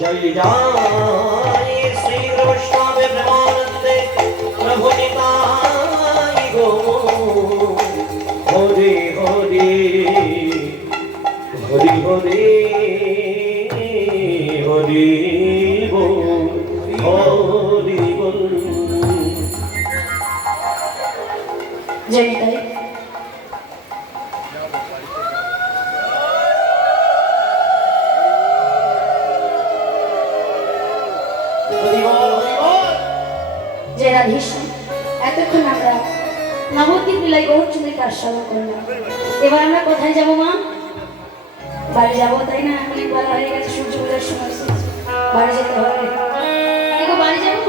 जय जय श्री वैष्णव ब्रह्मानंदे प्रभु निताय गो हरि हरि हरि हरि हरि बोल हरि बोल जय जय যে রাধেশ্যাম এতক্ষণ আমরা নবদ্বীপ লীলায় গৌরচন্দ্রকে আস্বাদন করলাম। এবার আমরা কোথায় যাব মা? বাড়ি যাবো, তাই না? অনেক বেলা হয়ে গেছে, সূর্য পূজার সময় বাড়ি যেতে হবে। দেখো বাড়ি যাবো,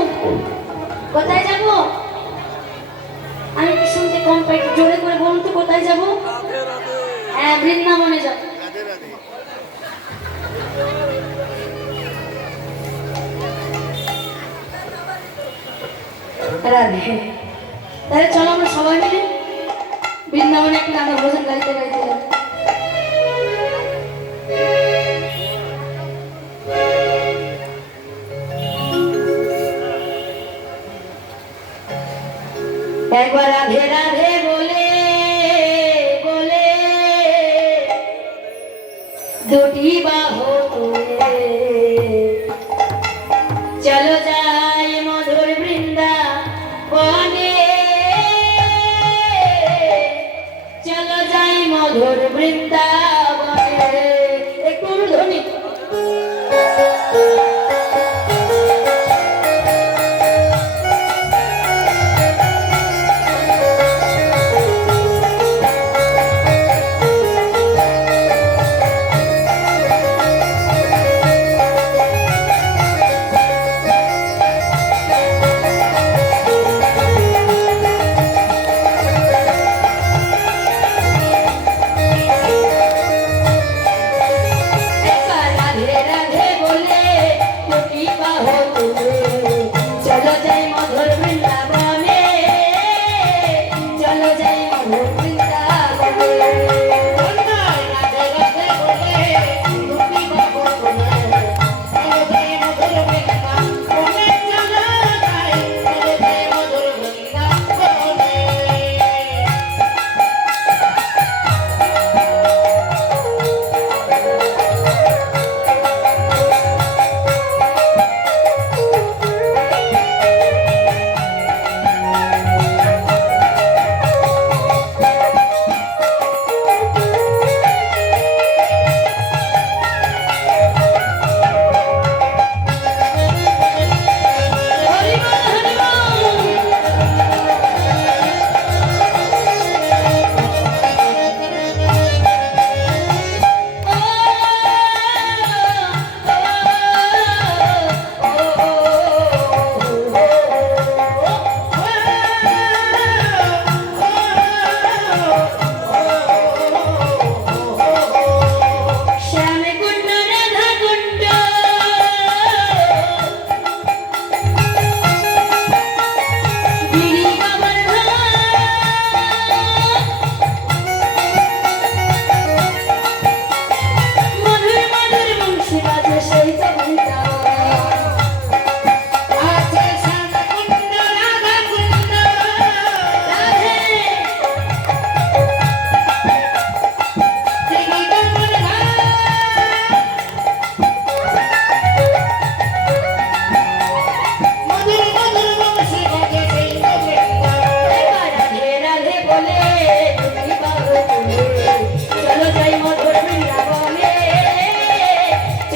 কোথায় যাব? আমি কি শুনতে কম পাই, একটু জোরে করে বলুন তো কোথায় যাব? হ্যাঁ, বৃন্দাবনে যাব। রাধে, তাহলে চলো আমরা সবাই মিলে বৃন্দাবনে একটা রাধা ভোজন গাইতে গাইতে যাবো। একবার রাধে রাধে বলে বলে দুটি বাহু তুলে চলো যাই মধুর বৃন্দাবনে।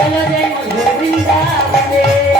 চলো যাই মধুর বৃন্দাবনে